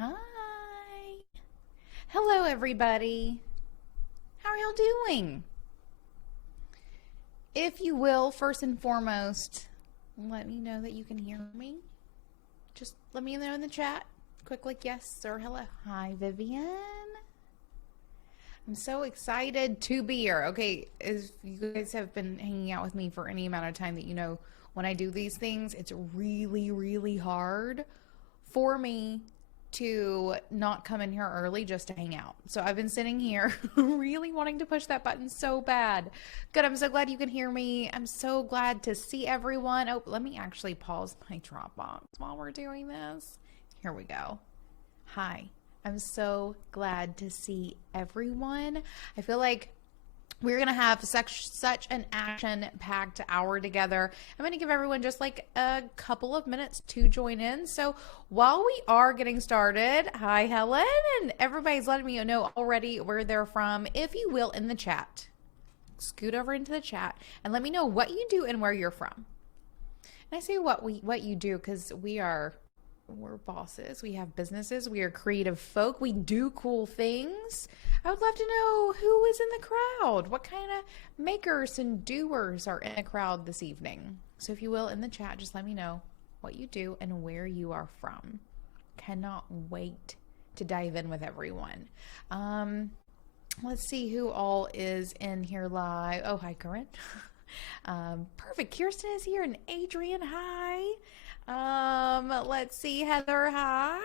Hi. Hello, everybody. How are y'all doing? If you will, first and foremost, let me know that you can hear me. Just let me know in the chat. Quick, like yes or hello. Hi, Vivian. I'm so excited to be here. Okay, if you guys have been hanging out with me for any amount of time that you know when I do these things, it's really, really hard for me to not come in here early just to hang out. So I've been sitting here really wanting to push that button so bad. Good, I'm so glad you can hear me. I'm so glad to see everyone. Oh, let me actually pause my Dropbox while we're doing this. Here we go. Hi, I'm so glad to see everyone. I feel like we're going to have such an action-packed hour together. I'm going to give everyone just like a couple of minutes to join in. So while we are getting started, hi, Helen, and everybody's letting me know already where they're from. If you will, in the chat, scoot over into the chat and let me know what you do and where you're from. And I say what you do because we're bosses, we have businesses, we are creative folk, we do cool things. I would love to know who is in the crowd. What kind of makers and doers are in the crowd this evening? So if you will, in the chat, just let me know what you do and where you are from. Cannot wait to dive in with everyone. Let's see who all is in here live. Oh, hi, Corinne. Perfect. Kirsten is here and Adrian, hi. Let's see, Heather, hi.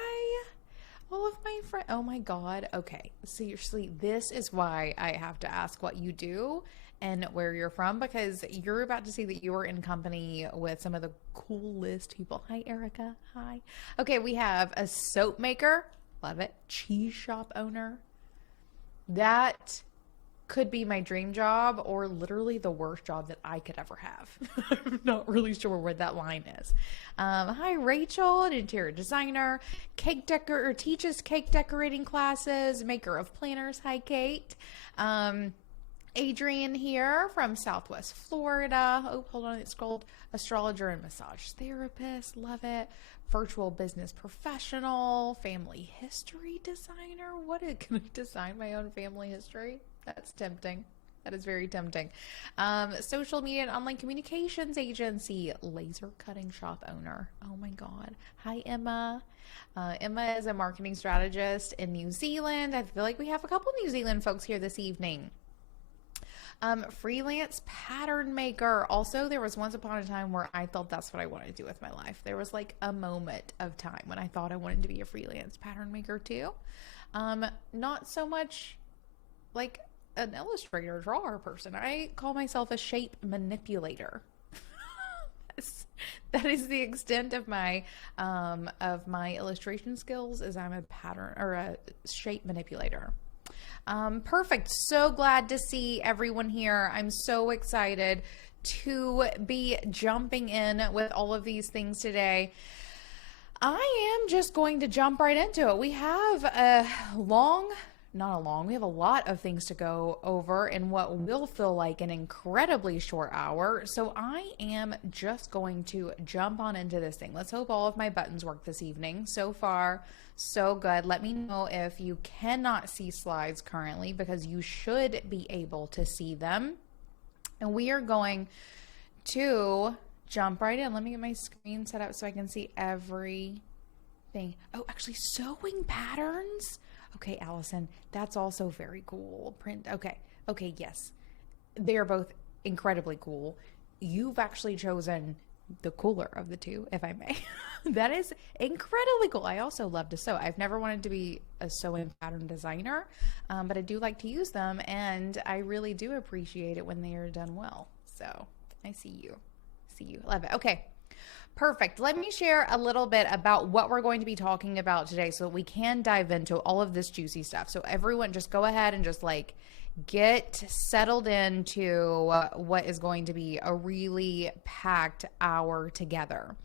All of my friends, oh my God. Okay, seriously, this is why I have to ask what you do and where you're from, because you're about to see that you are in company with some of the coolest people. Hi, Erica, hi. Okay, we have a soap maker, love it, cheese shop owner. That could be my dream job or literally the worst job that I could ever have. I'm not really sure where that line is. Hi, Rachel, an interior designer, teaches cake decorating classes, maker of planners. Hi, Kate. Adrian here from Southwest Florida. Oh, hold on, it's called astrologer and massage therapist. Love it. Virtual business professional, family history designer. Can I design my own family history? That's tempting. That is very tempting. Social media and online communications agency, laser cutting shop owner. Oh my God. Hi, Emma. Emma is a marketing strategist in New Zealand. I feel like we have a couple New Zealand folks here this evening. Freelance pattern maker. Also, there was once upon a time where I thought that's what I wanted to do with my life. There was like a moment of time when I thought I wanted to be a freelance pattern maker too. Not so much like an illustrator, drawer person. I call myself a shape manipulator. That is the extent of my illustration skills, is I'm a pattern or a shape manipulator. Perfect. So glad to see everyone here. I'm so excited to be jumping in with all of these things today. I am just going to jump right into it. We have we have a lot of things to go over in what will feel like an incredibly short hour. So I am just going to jump on into this thing. Let's hope all of my buttons work this evening. So far, so good. Let me know if you cannot see slides currently, because you should be able to see them. And we are going to jump right in. Let me get my screen set up so I can see everything. Oh, actually, sewing patterns. Okay, Allison, that's also very cool. Print. Okay, yes. They are both incredibly cool. You've actually chosen the cooler of the two, if I may. That is incredibly cool. I also love to sew. I've never wanted to be a sewing pattern designer, but I do like to use them, and I really do appreciate it when they are done well. So I see you. Love it. Okay. Perfect. Let me share a little bit about what we're going to be talking about today so that we can dive into all of this juicy stuff. So everyone just go ahead and just like get settled into what is going to be a really packed hour together.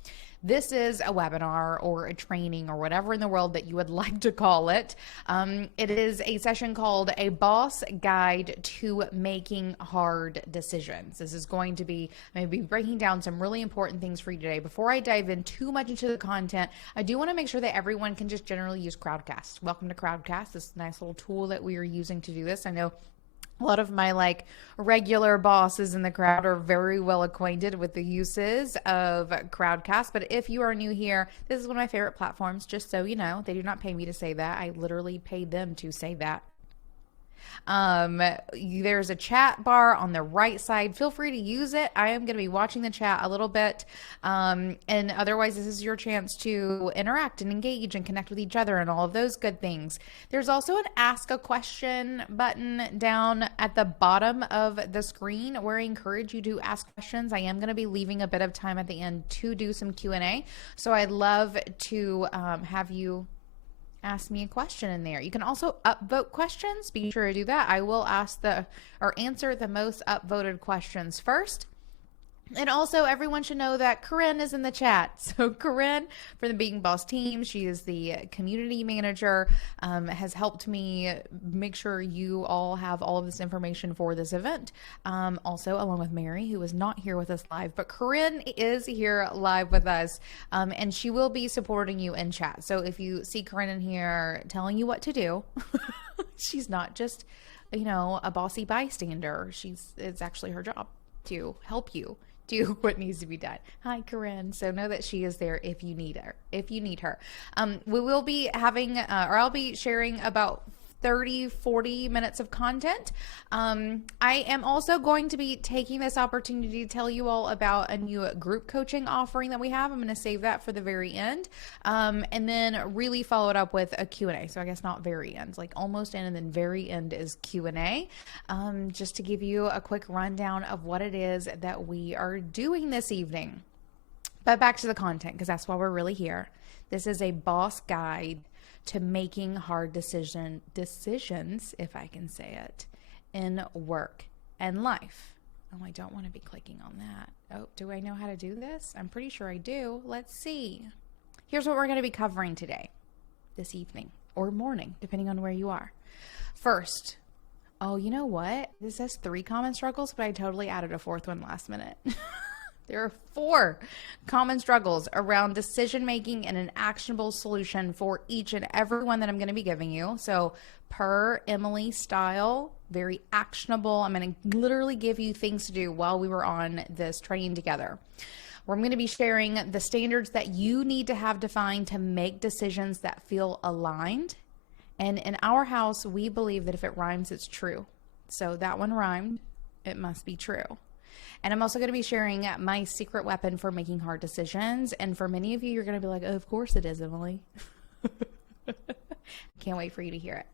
This is a webinar or a training or whatever in the world that you would like to call it. It is a session called A Boss Guide to Making Hard Decisions. This is going to be, I'm going to be breaking down some really important things for you today. Before I dive in too much into the content, I do want to make sure that everyone can just generally use Crowdcast. Welcome to Crowdcast, this nice little tool that we are using to do this. I know a lot of my regular bosses in the crowd are very well acquainted with the uses of Crowdcast. But if you are new here, this is one of my favorite platforms, just so you know. They do not pay me to say that. I literally paid them to say that. There's a chat bar on the right side. Feel free to use it. I am going to be watching the chat a little bit. And otherwise, this is your chance to interact and engage and connect with each other and all of those good things. There's also an ask a question button down at the bottom of the screen where I encourage you to ask questions. I am going to be leaving a bit of time at the end to do some Q&A. So I'd love to have you ask me a question in there. You can also upvote questions. Be sure to do that. I will answer the most upvoted questions first. And also, everyone should know that Corinne is in the chat. So Corinne from the Being Boss team, she is the community manager, has helped me make sure you all have all of this information for this event. Also, along with Mary, who is not here with us live, but Corinne is here live with us, and she will be supporting you in chat. So if you see Corinne in here telling you what to do, she's not just, a bossy bystander. It's actually her job to help you do what needs to be done. Hi, Corinne. So know that she is there if you need her. We will be having, or I'll be sharing about 30-40 minutes of content. I am also going to be taking this opportunity to tell you all about a new group coaching offering that we have. I'm going to save that for the very end, and then really follow it up with a Q&A. So I guess not very end, like almost end, and then very end is Q&A, just to give you a quick rundown of what it is that we are doing this evening. But back to the content, because that's why we're really here. This is a boss guide to making hard decisions, if I can say it, in work and life. Oh, I don't want to be clicking on that. Oh, do I know how to do this? I'm pretty sure I do. Let's see. Here's what we're going to be covering today, this evening, or morning, depending on where you are. First, oh, you know what? This says 3 common struggles, but I totally added a 4th one last minute. There are 4 common struggles around decision making and an actionable solution for each and every one that I'm going to be giving you. So per Emily style, very actionable. I'm going to literally give you things to do while we were on this training together. We're going to be sharing the standards that you need to have defined to make decisions that feel aligned. And in our house, we believe that if it rhymes, it's true. So that one rhymed. It must be true. And I'm also going to be sharing my secret weapon for making hard decisions. And for many of you, you're going to be like, oh, of course it is, Emily. Can't wait for you to hear it.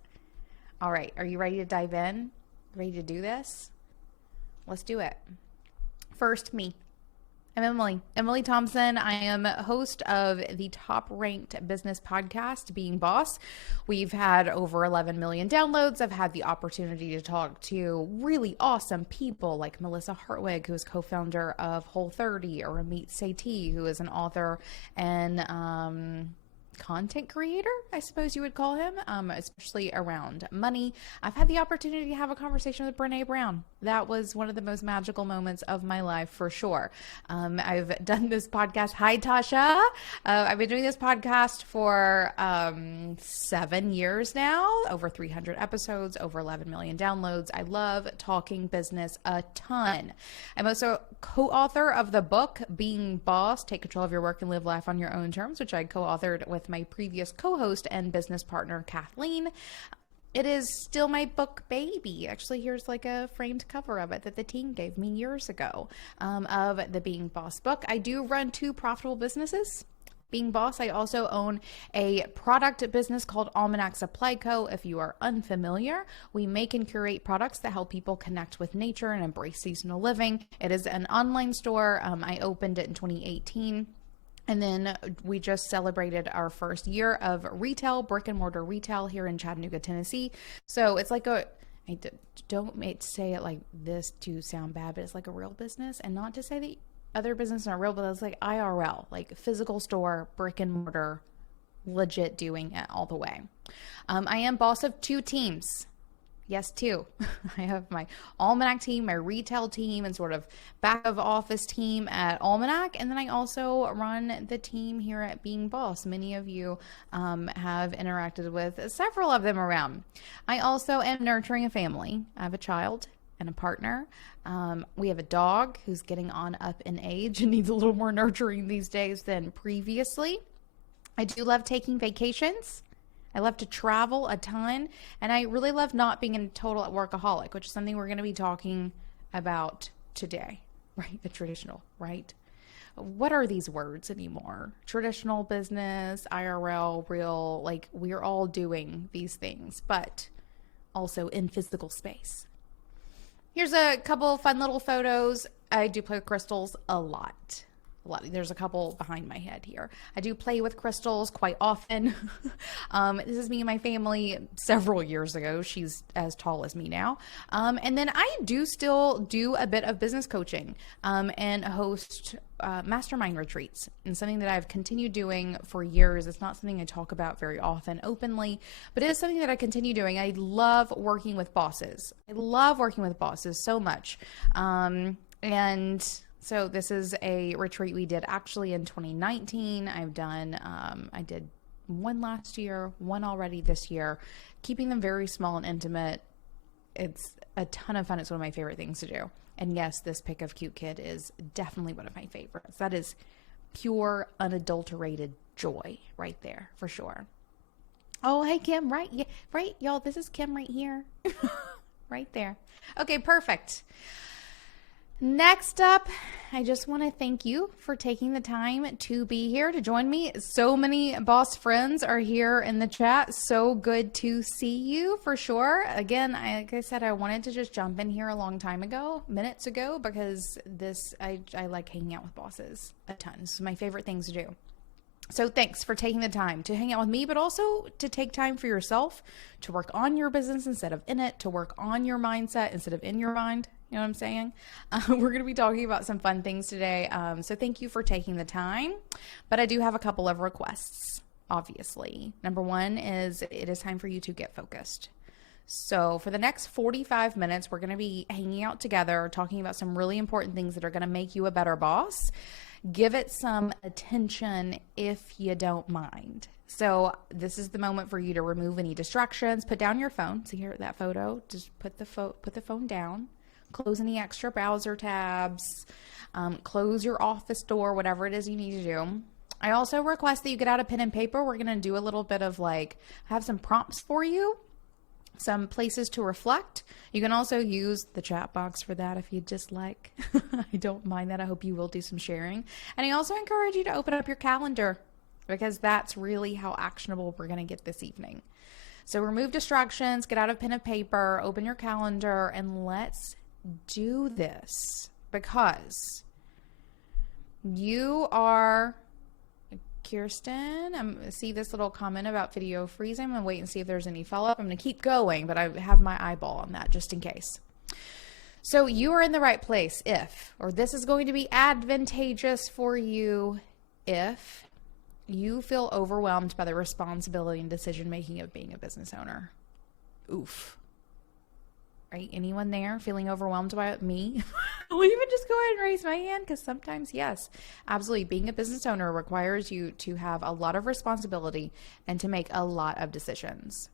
All right. Are you ready to dive in? Ready to do this? Let's do it. First, me. I'm Emily Thompson. I am host of the top-ranked business podcast, Being Boss. We've had over 11 million downloads. I've had the opportunity to talk to really awesome people like Melissa Hartwig, who is co-founder of Whole30, or Amit Sethi, who is an author and content creator, I suppose you would call him, especially around money. I've had the opportunity to have a conversation with Brene Brown. That was one of the most magical moments of my life, for sure. I've done this podcast. Hi, Tasha. I've been doing this podcast for 7 years now, over 300 episodes, over 11 million downloads. I love talking business a ton. I'm also co-author of the book, Being Boss, Take Control of Your Work and Live Life on Your Own Terms, which I co-authored with my previous co-host and business partner, Kathleen. It is still my book baby. Actually, here's like a framed cover of it that the team gave me years ago, of the Being Boss book. I do run 2 profitable businesses. Being Boss, I also own a product business called Almanac Supply Co. If you are unfamiliar, we make and curate products that help people connect with nature and embrace seasonal living. It is an online store. I opened it in 2018. And then we just celebrated our first year of retail, brick and mortar retail here in Chattanooga, Tennessee. So it's like don't say it like this to sound bad, but it's like a real business. And not to say that other businesses are real, but it's like IRL, like physical store, brick and mortar, legit doing it all the way. I am boss of 2 teams. Yes, 2. I have my Almanac team, my retail team, and sort of back of office team at Almanac. And then I also run the team here at Being Boss. Many of you have interacted with several of them around. I also am nurturing a family. I have a child and a partner. We have a dog who's getting on up in age and needs a little more nurturing these days than previously. I do love taking vacations. I love to travel a ton, and I really love not being a total workaholic, which is something we're going to be talking about today, right? The traditional, right? What are these words anymore? Traditional business, IRL, real, like we're all doing these things, but also in physical space. Here's a couple fun little photos. I do play with crystals a lot. There's a couple behind my head here. I do play with crystals quite often. This is me and my family several years ago. She's as tall as me now. And then I do still do a bit of business coaching and host mastermind retreats, and something that I've continued doing for years. It's not something I talk about very often openly, but it is something that I continue doing. I love working with bosses. I love working with bosses so much. So this is a retreat we did actually in 2019. I did one last year, one already this year, keeping them very small and intimate. It's a ton of fun. It's one of my favorite things to do. And yes, this pic of Cute Kid is definitely one of my favorites. That is pure, unadulterated joy right there for sure. Oh, hey, Kim, right? Yeah, right, y'all, this is Kim right here. Right there. Okay, perfect. Next up, I just want to thank you for taking the time to be here to join me. So many boss friends are here in the chat. So good to see you for sure. Again, like I said, I wanted to just jump in here a long time ago, minutes ago, because I like hanging out with bosses a ton. This is my favorite things to do. So thanks for taking the time to hang out with me, but also to take time for yourself, to work on your business instead of in it, to work on your mindset instead of in your mind. You know what I'm saying? We're going to be talking about some fun things today. So thank you for taking the time. But I do have a couple of requests, obviously. Number one is it is time for you to get focused. So for the next 45 minutes, we're going to be hanging out together, talking about some really important things that are going to make you a better boss. Give it some attention if you don't mind. So this is the moment for you to remove any distractions. Put down your phone. See here that photo. Just put the phone down. Close any extra browser tabs. Close your office door. Whatever it is you need to do. I also request that you get out a pen and paper. We're going to do a little bit of I have some prompts for you. Some places to reflect. You can also use the chat box for that if you'd just like. I don't mind that. I hope you will do some sharing. And I also encourage you to open up your calendar, because that's really how actionable we're going to get this evening. So remove distractions, get out a pen and paper, open your calendar, and let's do this, because you are... Kirsten, I see this little comment about video freezing. I'm going to wait and see if there's any follow-up. I'm going to keep going, but I have my eyeball on that just in case. So you are in the right place this is going to be advantageous for you if you feel overwhelmed by the responsibility and decision-making of being a business owner. Oof. Right? Anyone there feeling overwhelmed by me? I'll even just go ahead and raise my hand, because sometimes, yes, absolutely. Being a business owner requires you to have a lot of responsibility and to make a lot of decisions.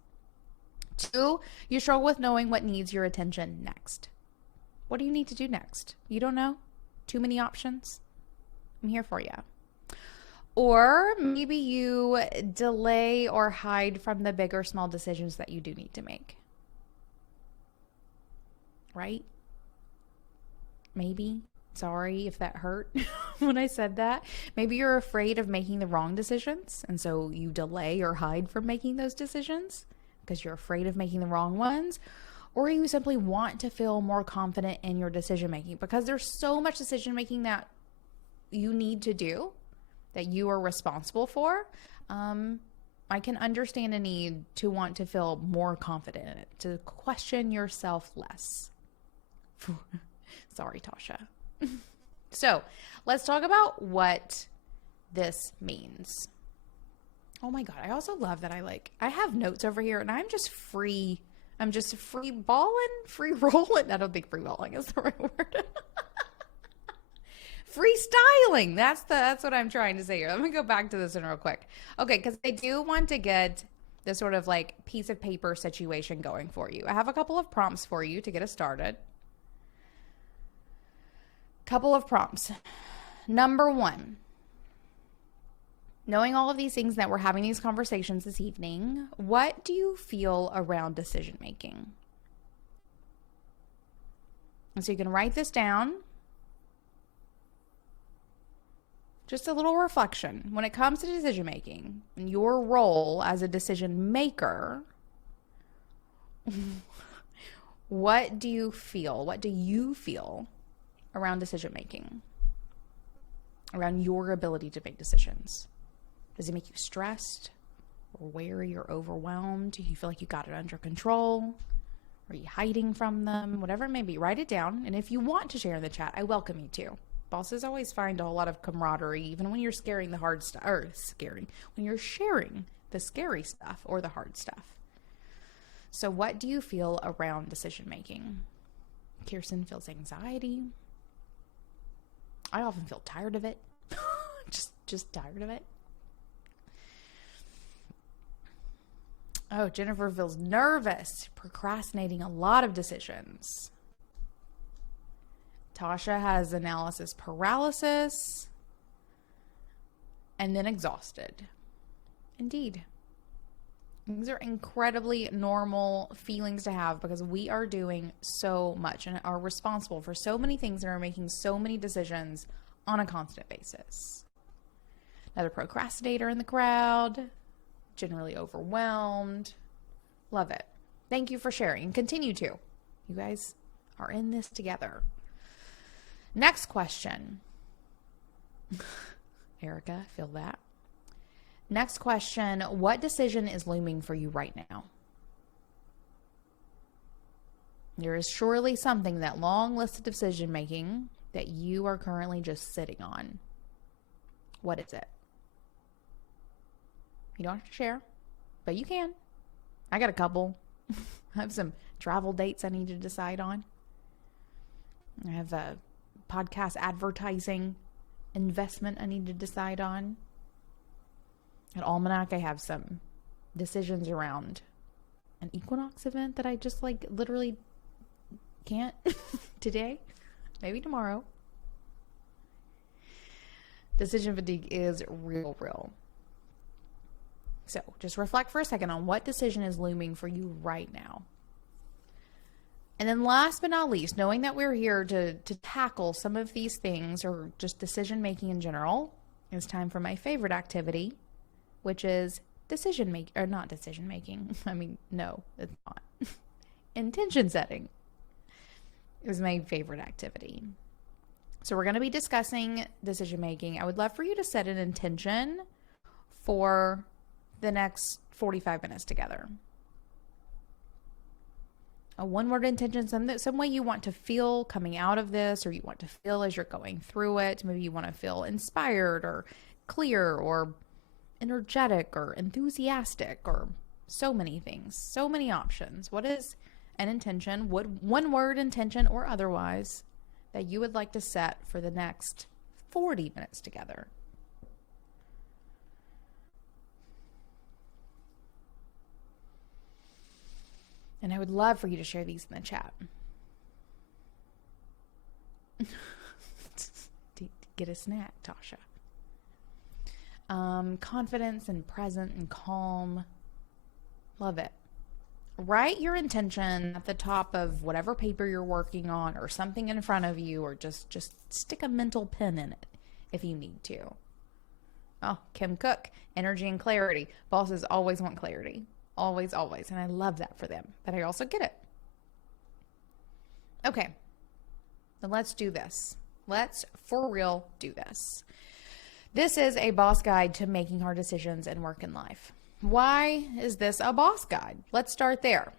2, you struggle with knowing what needs your attention next. What do you need to do next? You don't know? Too many options? I'm here for you. Or maybe you delay or hide from the big or small decisions that you do need to make. Right? Maybe. Sorry if that hurt when I said that. Maybe you're afraid of making the wrong decisions, and so you delay or hide from making those decisions because you're afraid of making the wrong ones. Or you simply want to feel more confident in your decision making, because there's so much decision making that you need to do, that you are responsible for. I can understand a need to want to feel more confident in it, to question yourself less. Sorry, Tasha. So let's talk about what this means. Oh my God. I also love that I have notes over here and I'm just free. I'm just free balling, free rolling. I don't think free balling is the right word. Freestyling. That's what I'm trying to say here. Let me go back to this one real quick. Okay, because I do want to get this sort of like piece of paper situation going for you. I have a couple of prompts for you to get us started. Couple of prompts. Number one, knowing all of these things that we're having these conversations this evening, what do you feel around decision making? And so you can write this down. Just a little reflection. When it comes to decision making and your role as a decision maker, what do you feel? What do you feel around decision making? Around your ability to make decisions? Does it make you stressed or wary or overwhelmed? Do you feel like you got it under control? Are you hiding from them? Whatever it may be, write it down. And if you want to share in the chat, I welcome you to. Bosses always find a whole lot of camaraderie, even when you're scaring the hard stuff, when you're sharing the scary stuff or the hard stuff. So what do you feel around decision making? Kirsten feels anxiety. I often feel tired of it. just tired of it. Oh, Jennifer feels nervous, procrastinating a lot of decisions. Tasha has analysis paralysis and then exhausted. Indeed. These are incredibly normal feelings to have because we are doing so much and are responsible for so many things and are making so many decisions on a constant basis. Another procrastinator in the crowd, generally overwhelmed. Love it. Thank you for sharing and continue to. You guys are in this together. Next question. Erica, feel that. Next question. What decision is looming for you right now? There is surely something, that long list of decision making, that you are currently just sitting on. What is it? You don't have to share, but you can. I got a couple. I have some travel dates I need to decide on. I have a podcast advertising investment I need to decide on. At Almanac, I have some decisions around an equinox event that I just literally can't today, maybe tomorrow. Decision fatigue is real. So just reflect for a second on what decision is looming for you right now. And then last but not least, knowing that we're here to tackle some of these things or just decision making in general, it's time for my favorite activity, which is not decision making. I mean, no, it's not. Intention setting is my favorite activity. So we're going to be discussing decision making. I would love for you to set an intention for the next 45 minutes together. A one-word intention, some way you want to feel coming out of this, or you want to feel as you're going through it. Maybe you want to feel inspired or clear or energetic or enthusiastic or so many things, so many options. What is an intention, one-word intention or otherwise, that you would like to set for the next 40 minutes together? And I would love for you to share these in the chat. Get a snack, Tasha. Confidence and present and calm. Love it. Write your intention at the top of whatever paper you're working on or something in front of you, or just stick a mental pen in it if you need to. Oh, Kim Cook, energy and clarity. Bosses always want clarity. Always. And I love that for them, but I also get it. Okay. Then let's do this. Let's for real do this. This is a boss guide to making hard decisions in work and life. Why is this a boss guide? Let's start there.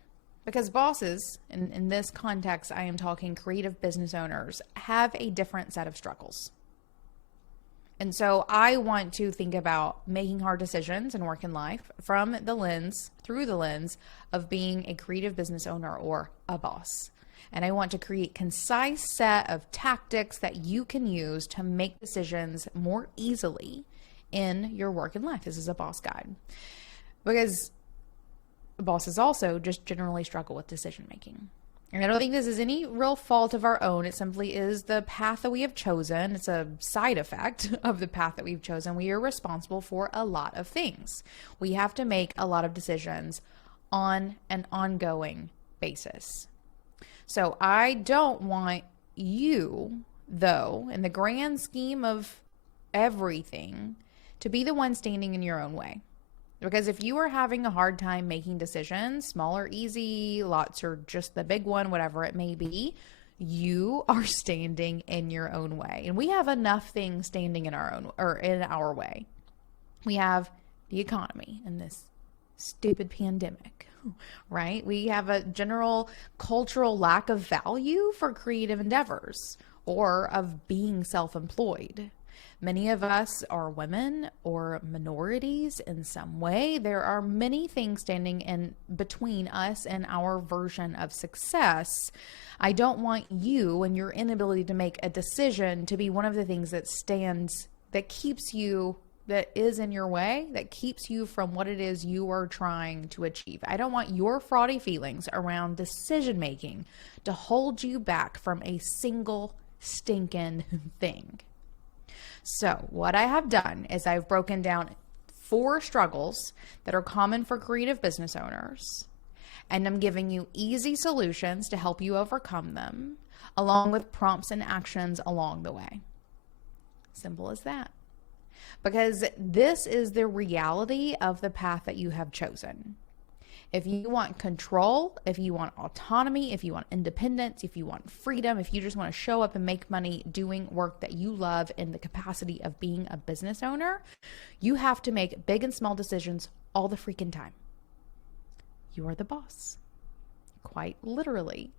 Because bosses, in this context, I am talking creative business owners, have a different set of struggles. And so I want to think about making hard decisions and work in life through the lens of being a creative business owner or a boss. And I want to create concise set of tactics that you can use to make decisions more easily in your work and life. This is a boss guide. Because bosses also just generally struggle with decision making. And I don't think this is any real fault of our own. It simply is the path that we have chosen. It's a side effect of the path that we've chosen. We are responsible for a lot of things. We have to make a lot of decisions on an ongoing basis. So I don't want you, though, in the grand scheme of everything, to be the one standing in your own way. Because if you are having a hard time making decisions, small or easy, lots or just the big one, whatever it may be, you are standing in your own way. And we have enough things standing in our way. We have the economy and this stupid pandemic, right? We have a general cultural lack of value for creative endeavors or of being self-employed. Many of us are women or minorities in some way. There are many things standing in between us and our version of success. I don't want you and your inability to make a decision to be one of the things that is in your way, that keeps you from what it is you are trying to achieve. I don't want your fraudy feelings around decision making to hold you back from a single stinking thing. So what I have done is I've broken down 4 struggles that are common for creative business owners, and I'm giving you easy solutions to help you overcome them, along with prompts and actions along the way. Simple as that. Because this is the reality of the path that you have chosen. If you want control, if you want autonomy, if you want independence, if you want freedom, if you just want to show up and make money doing work that you love in the capacity of being a business owner, you have to make big and small decisions all the freaking time. You are the boss, quite literally.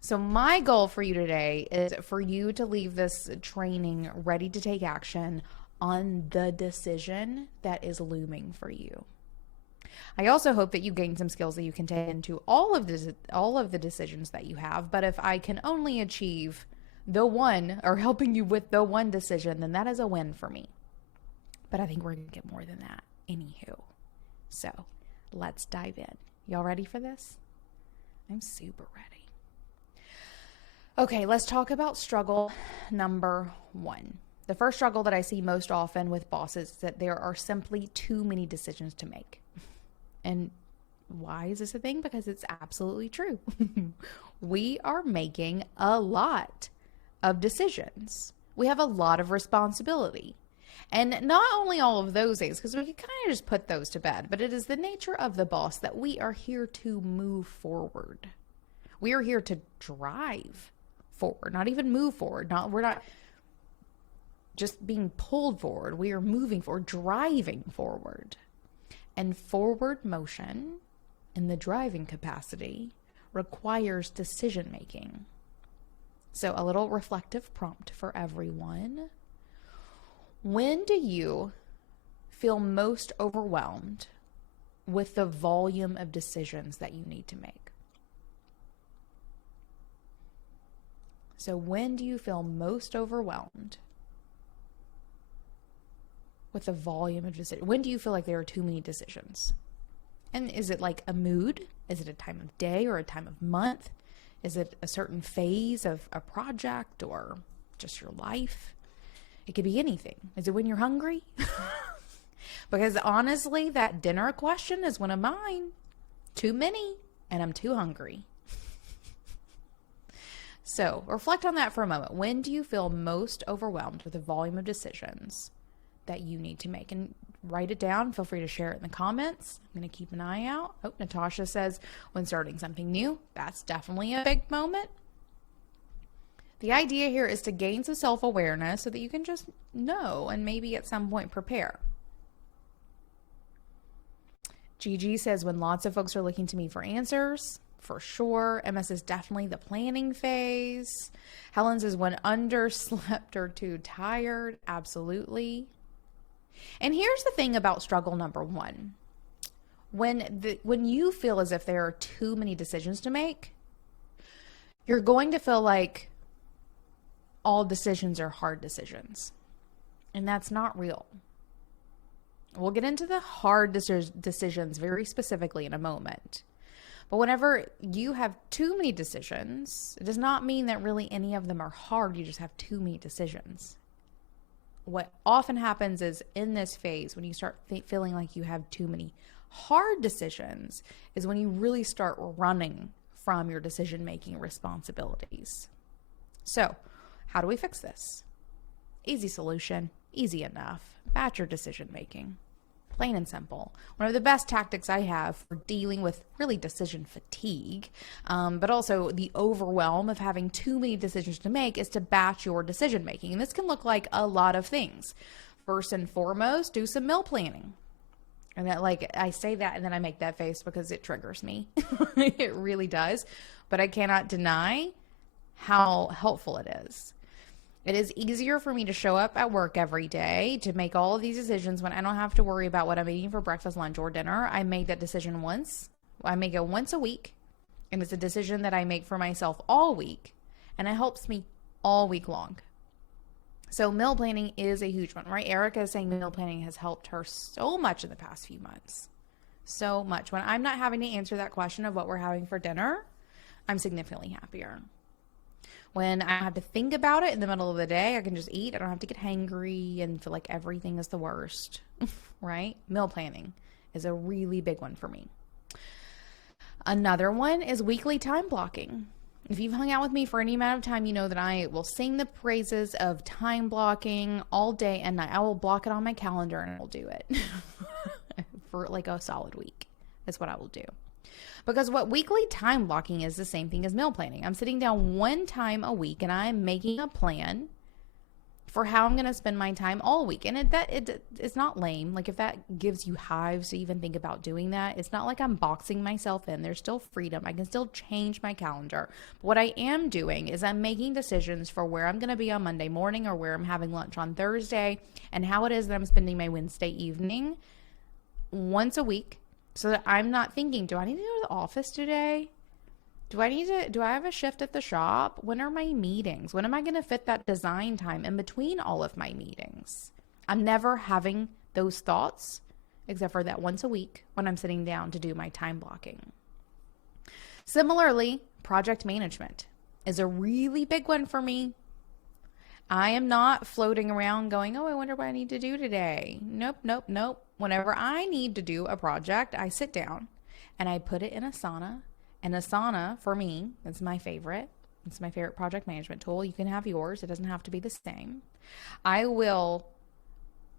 So my goal for you today is for you to leave this training ready to take action on the decision that is looming for you. I also hope that you gain some skills that you can take into all of the decisions that you have. But if I can only achieve the one, or helping you with the one decision, then that is a win for me. But I think we're going to get more than that. Anywho. So let's dive in. Y'all ready for this? I'm super ready. Okay, let's talk about struggle number 1. The first struggle that I see most often with bosses is that there are simply too many decisions to make. And why is this a thing? Because it's absolutely true. We are making a lot of decisions. We have a lot of responsibility. And not only all of those things, because we can kind of just put those to bed, but it is the nature of the boss that we are here to move forward. We are here to drive forward, not even move forward. We're not just being pulled forward. We are moving forward, driving forward. And forward motion in the driving capacity requires decision making. So a little reflective prompt for everyone. When do you feel most overwhelmed with the volume of decisions that you need to make? So when do you feel most overwhelmed with the volume of decisions? When do you feel like there are too many decisions? And is it like a mood? Is it a time of day or a time of month? Is it a certain phase of a project or just your life? It could be anything. Is it when you're hungry? Because honestly, that dinner question is one of mine. Too many, and I'm too hungry. So reflect on that for a moment. When do you feel most overwhelmed with the volume of decisions that you need to make? And write it down. Feel free to share it in the comments. I'm going to keep an eye out. Oh, Natasha says, when starting something new, that's definitely a big moment. The idea here is to gain some self-awareness so that you can just know and maybe at some point prepare. Gigi says, when lots of folks are looking to me for answers, for sure. MS is definitely the planning phase. Helen's is when underslept or too tired. Absolutely. And here's the thing about struggle number one. When you feel as if there are too many decisions to make, you're going to feel like all decisions are hard decisions. And that's not real. We'll get into the hard decisions very specifically in a moment. But whenever you have too many decisions, it does not mean that really any of them are hard. You just have too many decisions. What often happens is in this phase, when you start feeling like you have too many hard decisions, is when you really start running from your decision-making responsibilities. So, how do we fix this? Easy solution, easy enough. Batch your decision-making. Plain and simple. One of the best tactics I have for dealing with really decision fatigue, but also the overwhelm of having too many decisions to make, is to batch your decision making. And this can look like a lot of things. First and foremost, do some meal planning. And that, like, I say that and then I make that face because it triggers me. It really does. But I cannot deny how helpful it is. It is easier for me to show up at work every day to make all of these decisions when I don't have to worry about what I'm eating for breakfast, lunch, or dinner. I make that decision once. I make it once a week. And it's a decision that I make for myself all week. And it helps me all week long. So meal planning is a huge one, right? Erica is saying meal planning has helped her so much in the past few months. So much. When I'm not having to answer that question of what we're having for dinner, I'm significantly happier. When I have to think about it in the middle of the day, I can just eat. I don't have to get hangry and feel like everything is the worst, right? Meal planning is a really big one for me. Another one is weekly time blocking. If you've hung out with me for any amount of time, you know that I will sing the praises of time blocking all day and night. I will block it on my calendar and I'll do it for like a solid week. That's what I will do. Because what weekly time blocking is the same thing as meal planning. I'm sitting down one time a week and I'm making a plan for how I'm going to spend my time all week. And it's not lame. Like if that gives you hives to even think about doing that, it's not like I'm boxing myself in. There's still freedom. I can still change my calendar. But what I am doing is I'm making decisions for where I'm going to be on Monday morning or where I'm having lunch on Thursday and how it is that I'm spending my Wednesday evening once a week. So that I'm not thinking, do I need to go to the office today? Do I have a shift at the shop? When are my meetings? When am I going to fit that design time in between all of my meetings? I'm never having those thoughts except for that once a week when I'm sitting down to do my time blocking. Similarly, project management is a really big one for me. I am not floating around going, oh, I wonder what I need to do today. Nope. Whenever I need to do a project, I sit down and I put it in Asana. And Asana, for me, is my favorite. It's my favorite project management tool. You can have yours. It doesn't have to be the same. I will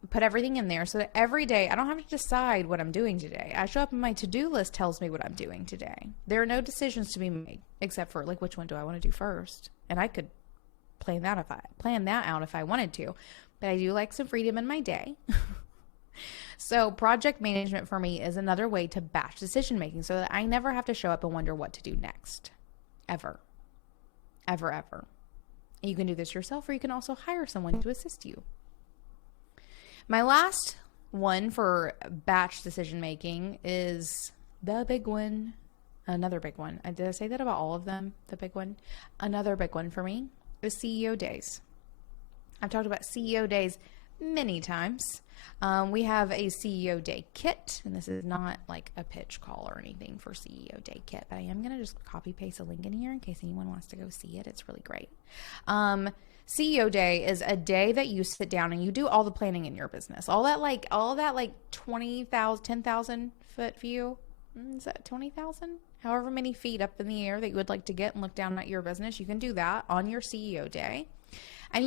put everything in there so that every day I don't have to decide what I'm doing today. I show up and my to-do list tells me what I'm doing today. There are no decisions to be made except for like which one do I want to do first. And I could plan that out if I wanted to. But I do like some freedom in my day. So project management for me is another way to batch decision making so that I never have to show up and wonder what to do next. Ever. You can do this yourself or you can also hire someone to assist you. My last one for batch decision making is the big one. Another big one. Did I say that about all of them? The big one? Another big one for me is CEO days. I've talked about CEO days many times. We have a CEO day kit, and this is not like a pitch call or anything for CEO day kit, but I am going to just copy paste a link in here in case anyone wants to go see it. It's really great. CEO day is a day that you sit down and you do all the planning in your business. All that like 20,000, 10,000 foot view. Is that 20,000? However many feet up in the air that you would like to get and look down at your business, you can do that on your CEO day. And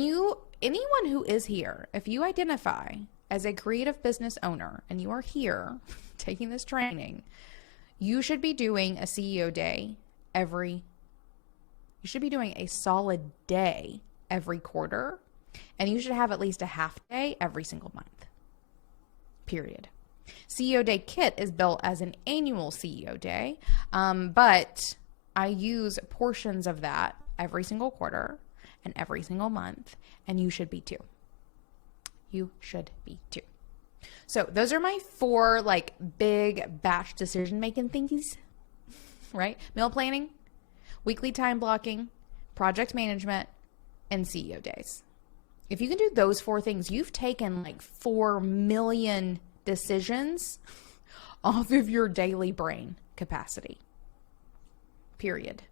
anyone who is here, if you identify as a creative business owner and you are here taking this training, you should be doing a CEO day you should be doing a solid day every quarter, and you should have at least a half day every single month. Period. CEO Day Kit is built as an annual CEO Day, but I use portions of that every single quarter and every single month, and you should be too. You should be too. So those are my 4 like big batch decision making thingies, right? Meal planning, weekly time blocking, project management, and CEO days. If you can do those 4 things, you've taken like 4 million decisions off of your daily brain capacity. Period.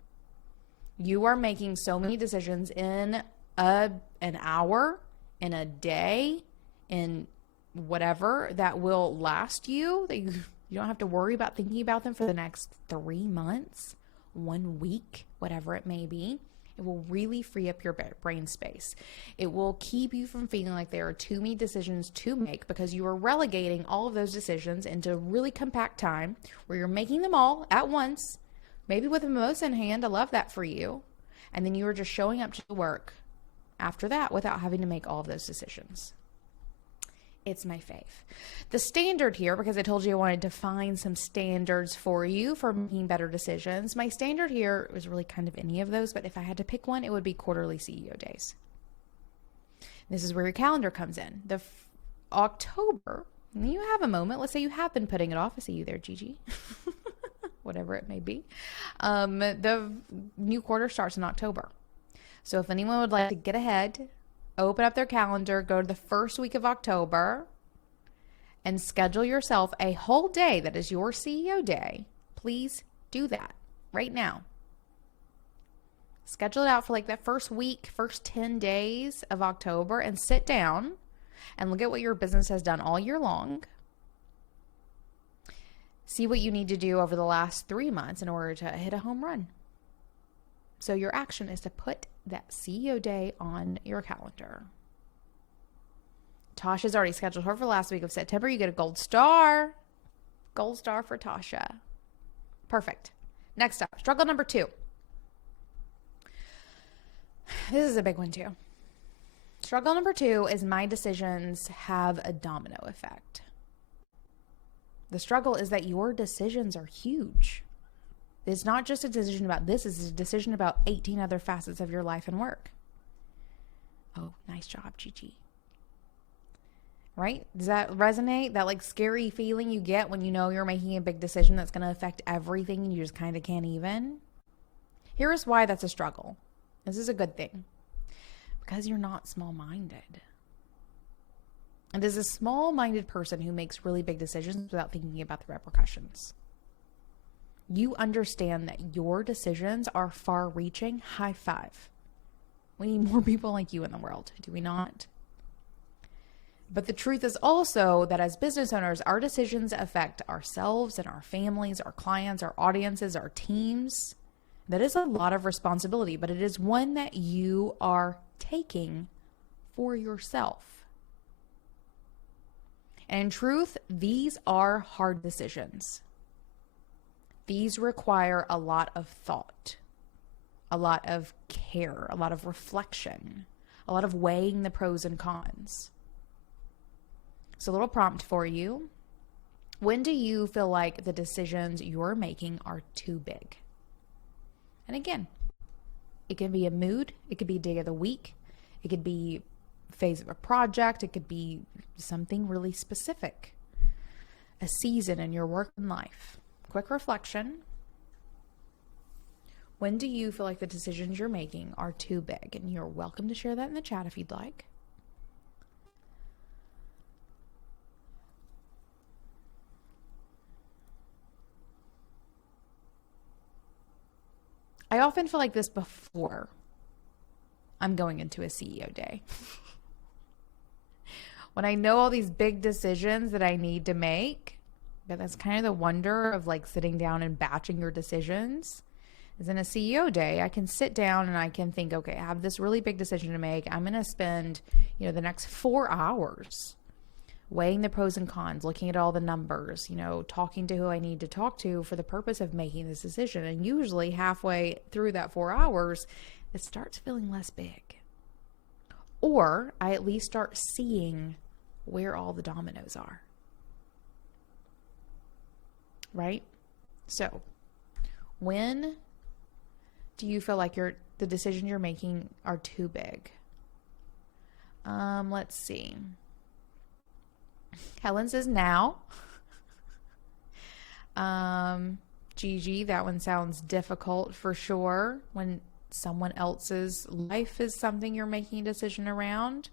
You are making so many decisions in an hour, in a day, in whatever that will last you, that you don't have to worry about thinking about them for the next 3 months, 1 week, whatever it may be. It will really free up your brain space. It will keep you from feeling like there are too many decisions to make, because you are relegating all of those decisions into really compact time where you're making them all at once, maybe with a mimosa in hand. I love that for you. And then you are just showing up to work after that without having to make all of those decisions. It's my fave. The standard here, because I told you I wanted to find some standards for you for making better decisions. My standard here was really kind of any of those, but if I had to pick one, it would be quarterly CEO days. This is where your calendar comes in. October, you have a moment. Let's say you have been putting it off. I see you there, Gigi. Whatever it may be. The new quarter starts in October. So if anyone would like to get ahead, open up their calendar, go to the first week of October, and schedule yourself a whole day that is your CEO day. Please do that right now. Schedule it out for like that first week, first 10 days of October, and sit down and look at what your business has done all year long. See what you need to do over the last 3 months in order to hit a home run. So your action is to put that CEO day on your calendar. Tasha's already scheduled her for the last week of September. You get a gold star. Gold star for Tasha. Perfect. Next up, struggle number 2. This is a big one too. Struggle number 2 is my decisions have a domino effect. The struggle is that your decisions are huge. It's not just a decision about this, it's a decision about 18 other facets of your life and work. Oh, nice job, Gigi. Right? Does that resonate? That like scary feeling you get when you know you're making a big decision that's going to affect everything and you just kind of can't even? Here's why that's a struggle. This is a good thing. Because you're not small-minded. And as a small-minded person who makes really big decisions without thinking about the repercussions, you understand that your decisions are far-reaching. High five. We need more people like you in the world, do we not? But the truth is also that as business owners, our decisions affect ourselves and our families, our clients, our audiences, our teams. That is a lot of responsibility, but it is one that you are taking for yourself. And in truth, these are hard decisions. These require a lot of thought, a lot of care, a lot of reflection, a lot of weighing the pros and cons. So a little prompt for you. When do you feel like the decisions you're making are too big? And again, it can be a mood, it could be a day of the week, it could be a phase of a project, it could be something really specific, a season in your work and life. Quick reflection. When do you feel like the decisions you're making are too big? And you're welcome to share that in the chat if you'd like. I often feel like this before I'm going into a CEO day. When I know all these big decisions that I need to make, but that's kind of the wonder of like sitting down and batching your decisions. Is in a CEO day, I can sit down and I can think, okay, I have this really big decision to make. I'm going to spend, the next 4 hours weighing the pros and cons, looking at all the numbers, talking to who I need to talk to for the purpose of making this decision. And usually halfway through that 4 hours, it starts feeling less big. Or I at least start seeing where all the dominoes are. Right? So when do you feel like the decisions you're making are too big? Let's see. Helen says now. Gigi, that one sounds difficult for sure when someone else's life is something you're making a decision around.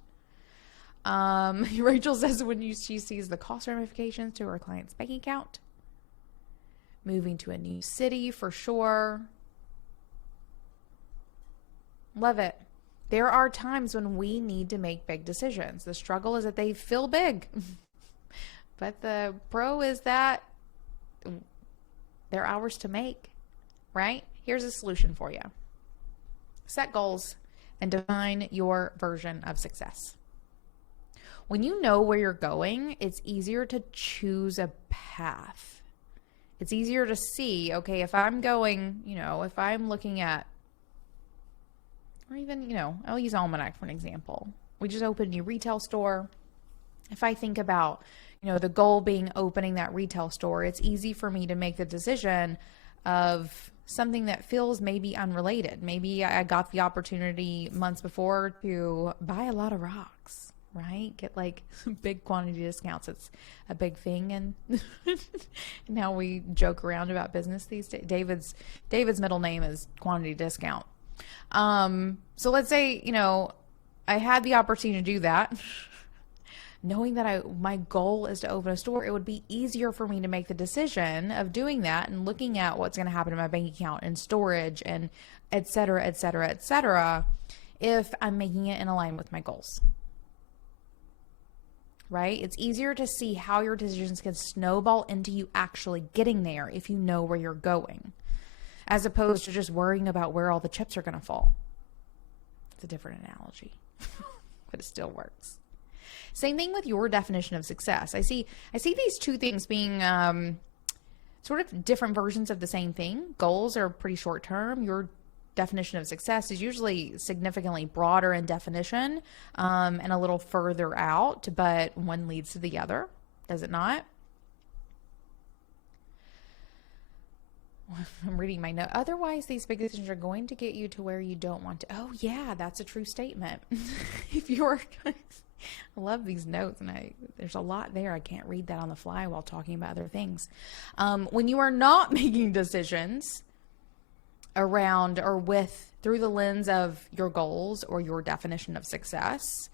Rachel says when she sees the cost ramifications to her client's bank account. Moving to a new city for sure. Love it. There are times when we need to make big decisions. The struggle is that they feel big. But the pro is that they're ours to make, right? Here's a solution for you. Set goals and define your version of success. When you know where you're going, it's easier to choose a path. It's easier to see, okay, if I'm going, if I'm looking at, or even, I'll use Almanac for an example. We just opened a new retail store. If I think about, the goal being opening that retail store, it's easy for me to make the decision of something that feels maybe unrelated. Maybe I got the opportunity months before to buy a lot of rocks, right? Get like big quantity discounts. It's a big thing. And now we joke around about business these days. David's middle name is Quantity Discount. So let's say, I had the opportunity to do that. Knowing that my goal is to open a store, it would be easier for me to make the decision of doing that and looking at what's going to happen to my bank account and storage and et cetera, et cetera, et cetera, if I'm making it in alignment with my goals. Right? It's easier to see how your decisions can snowball into you actually getting there if you know where you're going, as opposed to just worrying about where all the chips are going to fall. It's a different analogy, but it still works. Same thing with your definition of success. I see these two things being sort of different versions of the same thing. Goals are pretty short term. Your definition of success is usually significantly broader in definition and a little further out, but one leads to the other, does it not? I'm reading my note. Otherwise, these big decisions are going to get you to where you don't want to. Oh, yeah, that's a true statement. I love these notes, and there's a lot there. I can't read that on the fly while talking about other things. When you are not making decisions around or through the lens of your goals or your definition of success,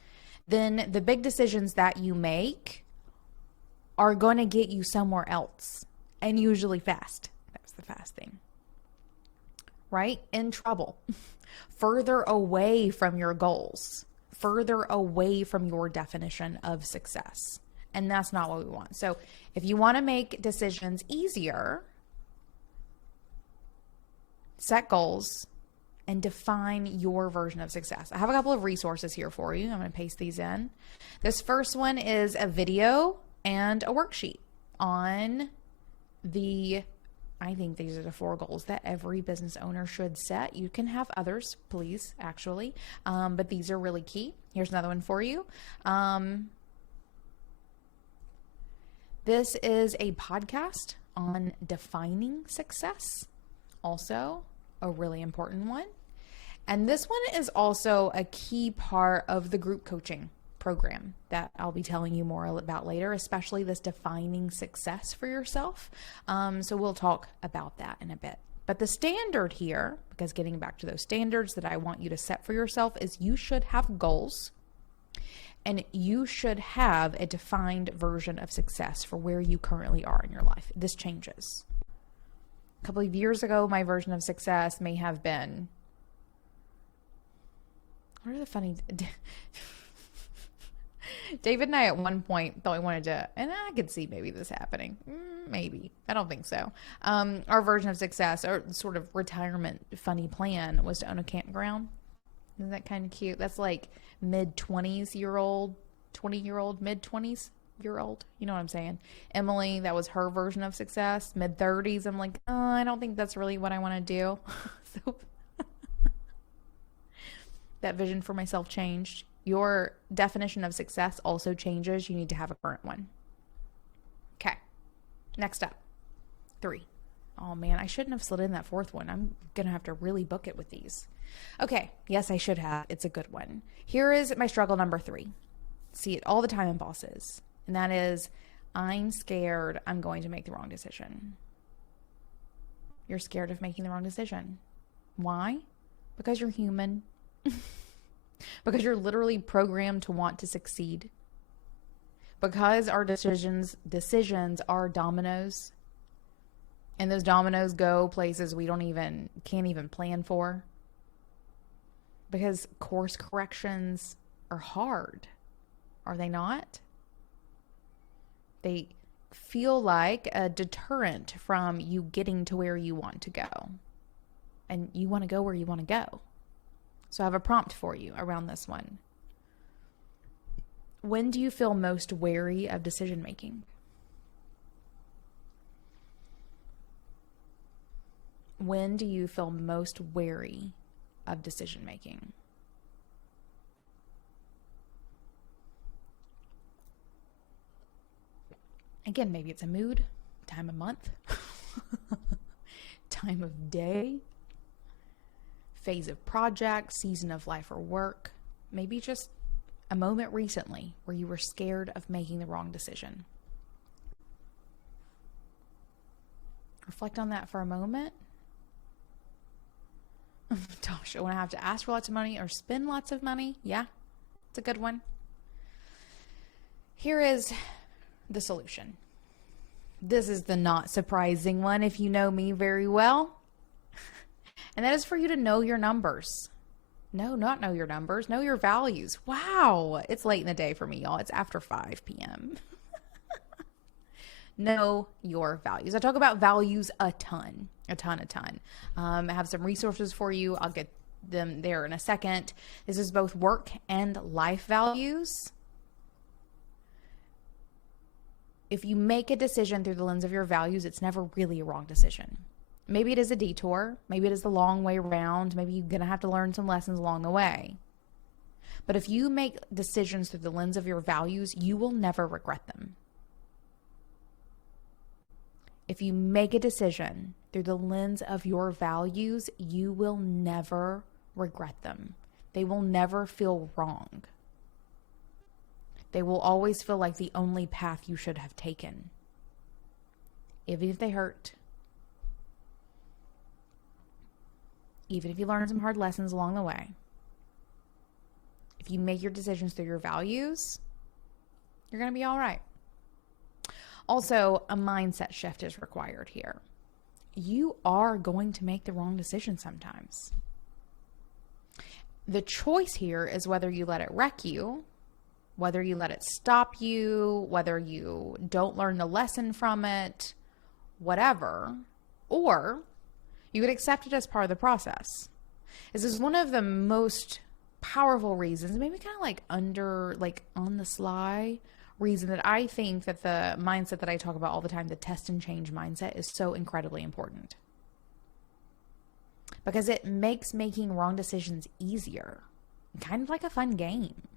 then the big decisions that you make are going to get you somewhere else, and usually fast. That's the fast thing, right? In trouble, further away from your goals, further away from your definition of success. And that's not what we want. So if you want to make decisions easier, set goals and define your version of success. I have a couple of resources here for you. I'm going to paste these in. This first one is a video and a worksheet on I think these are the 4 goals that every business owner should set. You can have others, please, actually. But these are really key. Here's another one for you. This is a podcast on defining success. Also, a really important one. And this one is also a key part of the group coaching program that I'll be telling you more about later, especially this defining success for yourself. So we'll talk about that in a bit. But the standard here, because getting back to those standards that I want you to set for yourself, is you should have goals and you should have a defined version of success for where you currently are in your life. This changes. A couple of years ago, my version of success may have been, what are the funny... David and I at one point thought we wanted to, and I could see maybe this happening. Maybe. I don't think so. Our version of success, or sort of retirement funny plan, was to own a campground. Isn't that kind of cute? That's like mid-20s-year-old, 20-year-old, mid-20s-year-old. You know what I'm saying? Emily, that was her version of success. Mid-30s, I'm like, oh, I don't think that's really what I want to do. So that vision for myself changed. Your definition of success also changes. You need to have a current one. Okay. Next up, 3. Oh man, I shouldn't have slid in that fourth one. I'm going to have to really book it with these. Okay, yes, I should have. It's a good one. Here is my struggle number 3. See it all the time in bosses. And that is, I'm scared I'm going to make the wrong decision. You're scared of making the wrong decision. Why? Because you're human. Because you're literally programmed to want to succeed. Because our decisions are dominoes. And those dominoes go places we can't even plan for. Because course corrections are hard. Are they not? They feel like a deterrent from you getting to where you want to go. And you want to go where you want to go. So I have a prompt for you around this one. When do you feel most wary of decision making? When do you feel most wary of decision making? Again, maybe it's a mood, time of month, time of day, phase of project, season of life or work. Maybe just a moment recently where you were scared of making the wrong decision. Reflect on that for a moment. Gosh, I want to have to ask for lots of money or spend lots of money. Yeah, it's a good one. Here is the solution. This is the not surprising one if you know me very well. And that is for you to know your numbers. No, not know your numbers. Know your values. Wow. It's late in the day for me, y'all. It's after 5 p.m. Know your values. I talk about values a ton. I have some resources for you. I'll get them there in a second. This is both work and life values. If you make a decision through the lens of your values, it's never really a wrong decision. Maybe it is a detour. Maybe it is the long way around. Maybe you're going to have to learn some lessons along the way. But if you make decisions through the lens of your values, you will never regret them. If you make a decision through the lens of your values, you will never regret them. They will never feel wrong. They will always feel like the only path you should have taken, even if they hurt. Even if you learn some hard lessons along the way. If you make your decisions through your values, you're going to be all right. Also, a mindset shift is required here. You are going to make the wrong decision sometimes. The choice here is whether you let it wreck you, whether you let it stop you, whether you don't learn the lesson from it, whatever, or you could accept it as part of the process. This is one of the most powerful reasons, maybe kind of like on the sly reason that I think that the mindset that I talk about all the time, the test and change mindset, is so incredibly important. Because it makes making wrong decisions easier. Kind of like a fun game.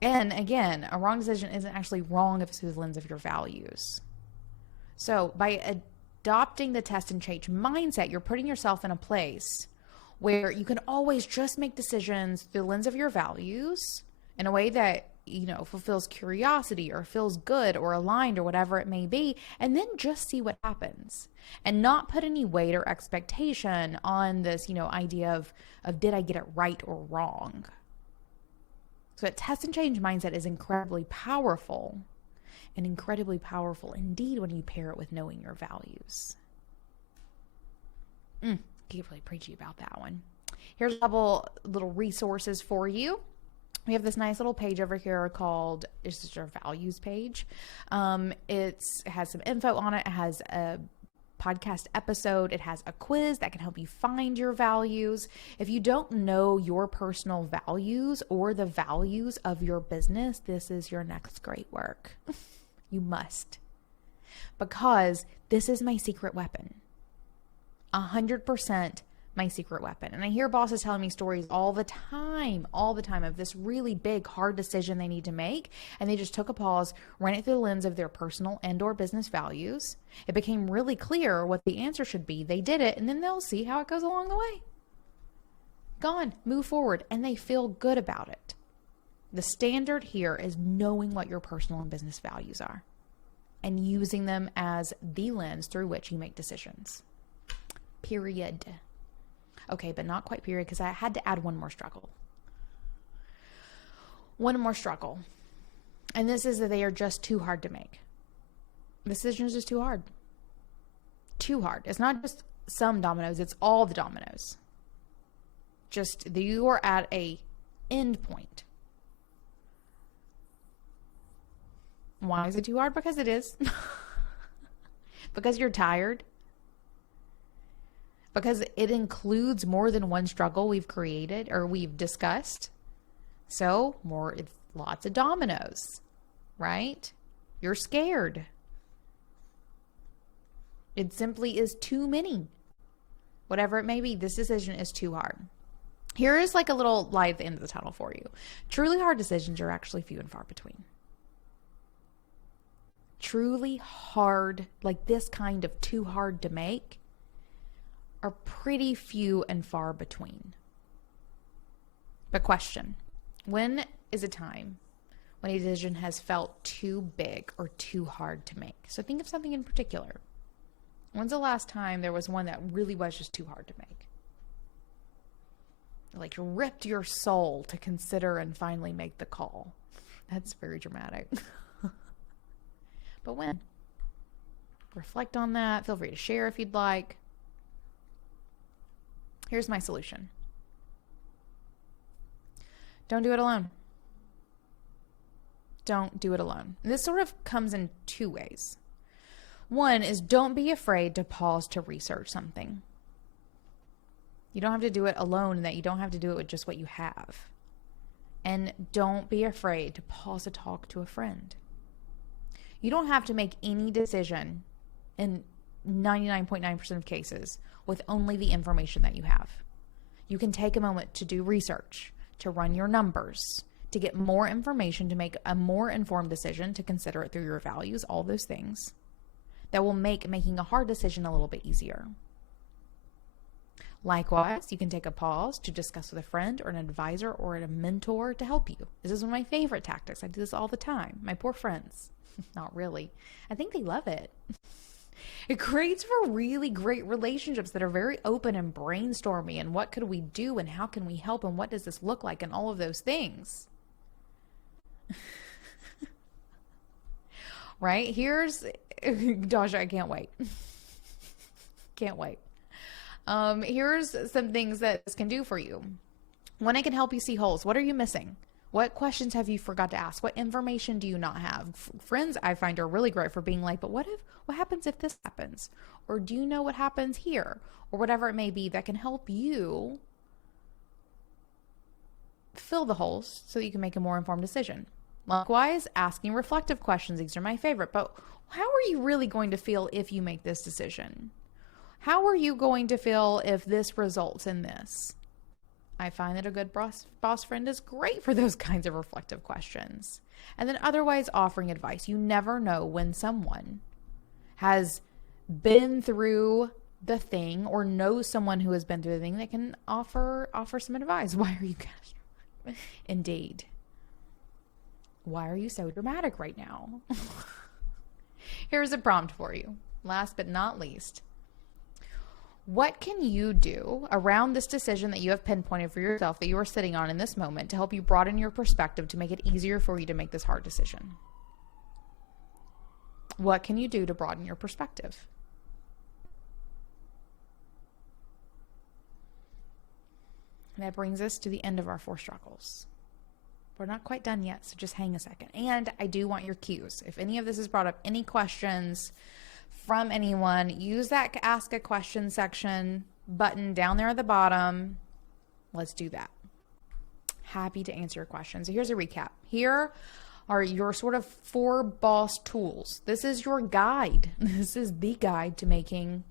And again, a wrong decision isn't actually wrong if it's through the lens of your values. So by adopting the test and change mindset, you're putting yourself in a place where you can always just make decisions through the lens of your values in a way that, fulfills curiosity or feels good or aligned or whatever it may be, and then just see what happens and not put any weight or expectation on this, idea of did I get it right or wrong. So a test and change mindset is incredibly powerful, and incredibly powerful indeed when you pair it with knowing your values. Get really preachy about that one. Here's a couple little resources for you. We have this nice little page over here called, it's just our values page. It has some info on it. It has a podcast episode. It has a quiz that can help you find your values. If you don't know your personal values or the values of your business, this is your next great work. You must. Because this is my secret weapon. 100% my secret weapon. And I hear bosses telling me stories all the time of this really big, hard decision they need to make. And they just took a pause, ran it through the lens of their personal and or business values. It became really clear what the answer should be. They did it, and then they'll see how it goes along the way. Gone, move forward, and they feel good about it. The standard here is knowing what your personal and business values are and using them as the lens through which you make decisions. Period. Okay, but not quite period, because I had to add one more struggle. One more struggle. And this is that they are just too hard to make. The decision is just too hard. Too hard. It's not just some dominoes, it's all the dominoes. Just you are at a end point. Why is it too hard? Because it is. Because you're tired. Because it includes more than one struggle we've created or we've discussed. So it's lots of dominoes, right? You're scared. It simply is too many. Whatever it may be, this decision is too hard. Here is like a little light at the end of the tunnel for you. Truly hard decisions are actually few and far between. Truly hard, like this kind of too hard to make, are pretty few and far between. But question, when is a time when a decision has felt too big or too hard to make? So think of something in particular. When's the last time there was one that really was just too hard to make? Like ripped your soul to consider and finally make the call. That's very dramatic. But when? Reflect on that. Feel free to share if you'd like. Here's my solution. Don't do it alone. Don't do it alone. And this sort of comes in two ways. One is don't be afraid to pause to research something. You don't have to do it alone, and that you don't have to do it with just what you have. And don't be afraid to pause to talk to a friend. You don't have to make any decision in 99.9% of cases with only the information that you have. You can take a moment to do research, to run your numbers, to get more information, to make a more informed decision, to consider it through your values, all those things that will make making a hard decision a little bit easier. Likewise, you can take a pause to discuss with a friend or an advisor or a mentor to help you. This is one of my favorite tactics. I do this all the time. My poor friends. Not really. I think they love it. It creates for really great relationships that are very open and brainstormy, and what could we do and how can we help and what does this look like and all of those things. Right? Here's, Dasha, I can't wait. Can't wait. Here's some things that this can do for you. One, it can help you see holes. What are you missing? What questions have you forgot to ask? What information do you not have? Friends, I find, are really great for being like, but what happens if this happens? Or do you know what happens here? Or whatever it may be that can help you fill the holes so that you can make a more informed decision. Likewise, asking reflective questions. These are my favorite. But how are you really going to feel if you make this decision? How are you going to feel if this results in this? I find that a good boss friend is great for those kinds of reflective questions. And then otherwise offering advice. You never know when someone has been through the thing or knows someone who has been through the thing that can offer some advice. Why are you guys? Indeed. Why are you so dramatic right now? Here's a prompt for you. Last but not least. What can you do around this decision that you have pinpointed for yourself that you are sitting on in this moment to help you broaden your perspective to make it easier for you to make this hard decision? What can you do to broaden your perspective? And that brings us to the end of our 4 struggles. We're not quite done yet, so just hang a second. And I do want your cues. If any of this has brought up any questions from anyone, use that ask a question section button down there at the bottom. Let's do that. Happy to answer your questions. So here's a recap. Here are your sort of 4 boss tools. This is your guide. This is the guide to making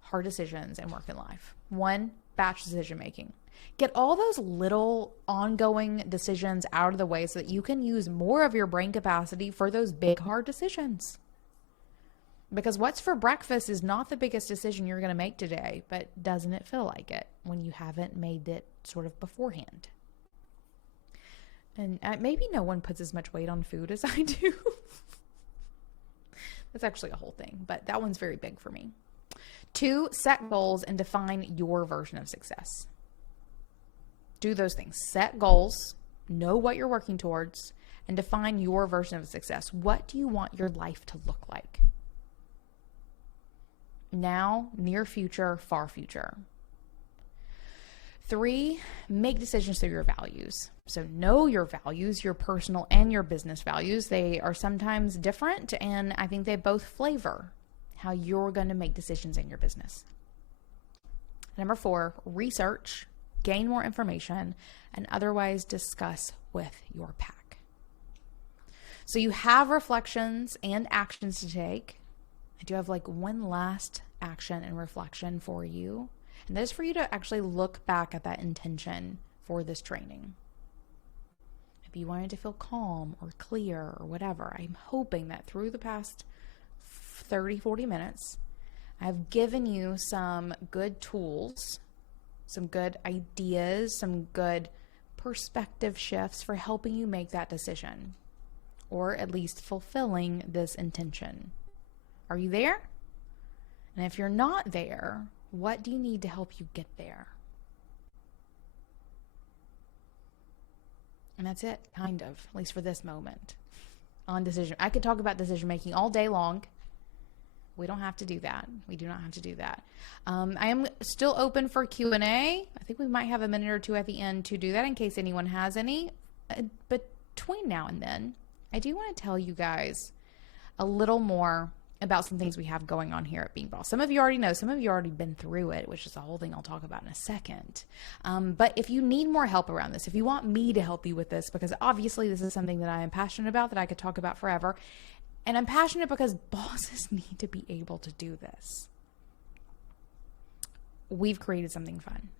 hard decisions and work in life. 1, batch decision making. Get all those little ongoing decisions out of the way so that you can use more of your brain capacity for those big, hard decisions. Because what's for breakfast is not the biggest decision you're going to make today, but doesn't it feel like it when you haven't made it sort of beforehand? And maybe no one puts as much weight on food as I do. That's actually a whole thing, but that one's very big for me. 2, set goals and define your version of success. Do those things. Set goals, know what you're working towards, and define your version of success. What do you want your life to look like? Now, near future, far future. 3, make decisions through your values. So know your values, your personal and your business values. They are sometimes different, and I think they both flavor how you're going to make decisions in your business. Number 4, research, gain more information, and otherwise discuss with your pack. So you have reflections and actions to take. I do have like one last action and reflection for you. And that is for you to actually look back at that intention for this training. If you wanted to feel calm or clear or whatever, I'm hoping that through the past 30, 40 minutes, I've given you some good tools, some good ideas, some good perspective shifts for helping you make that decision, or at least fulfilling this intention. Are you there? And if you're not there, what do you need to help you get there? And that's it, kind of, at least for this moment, on decision. I could talk about decision making all day long. We don't have to do that. We do not have to do that. I am still open for Q&A. I think we might have a minute or two at the end to do that in case anyone has any. Between now and then, I do want to tell you guys a little more about some things we have going on here at Being Boss. Some of you already know, some of you already been through it, which is a whole thing I'll talk about in a second. But if you need more help around this, if you want me to help you with this, because obviously this is something that I am passionate about, that I could talk about forever. And I'm passionate because bosses need to be able to do this. We've created something fun.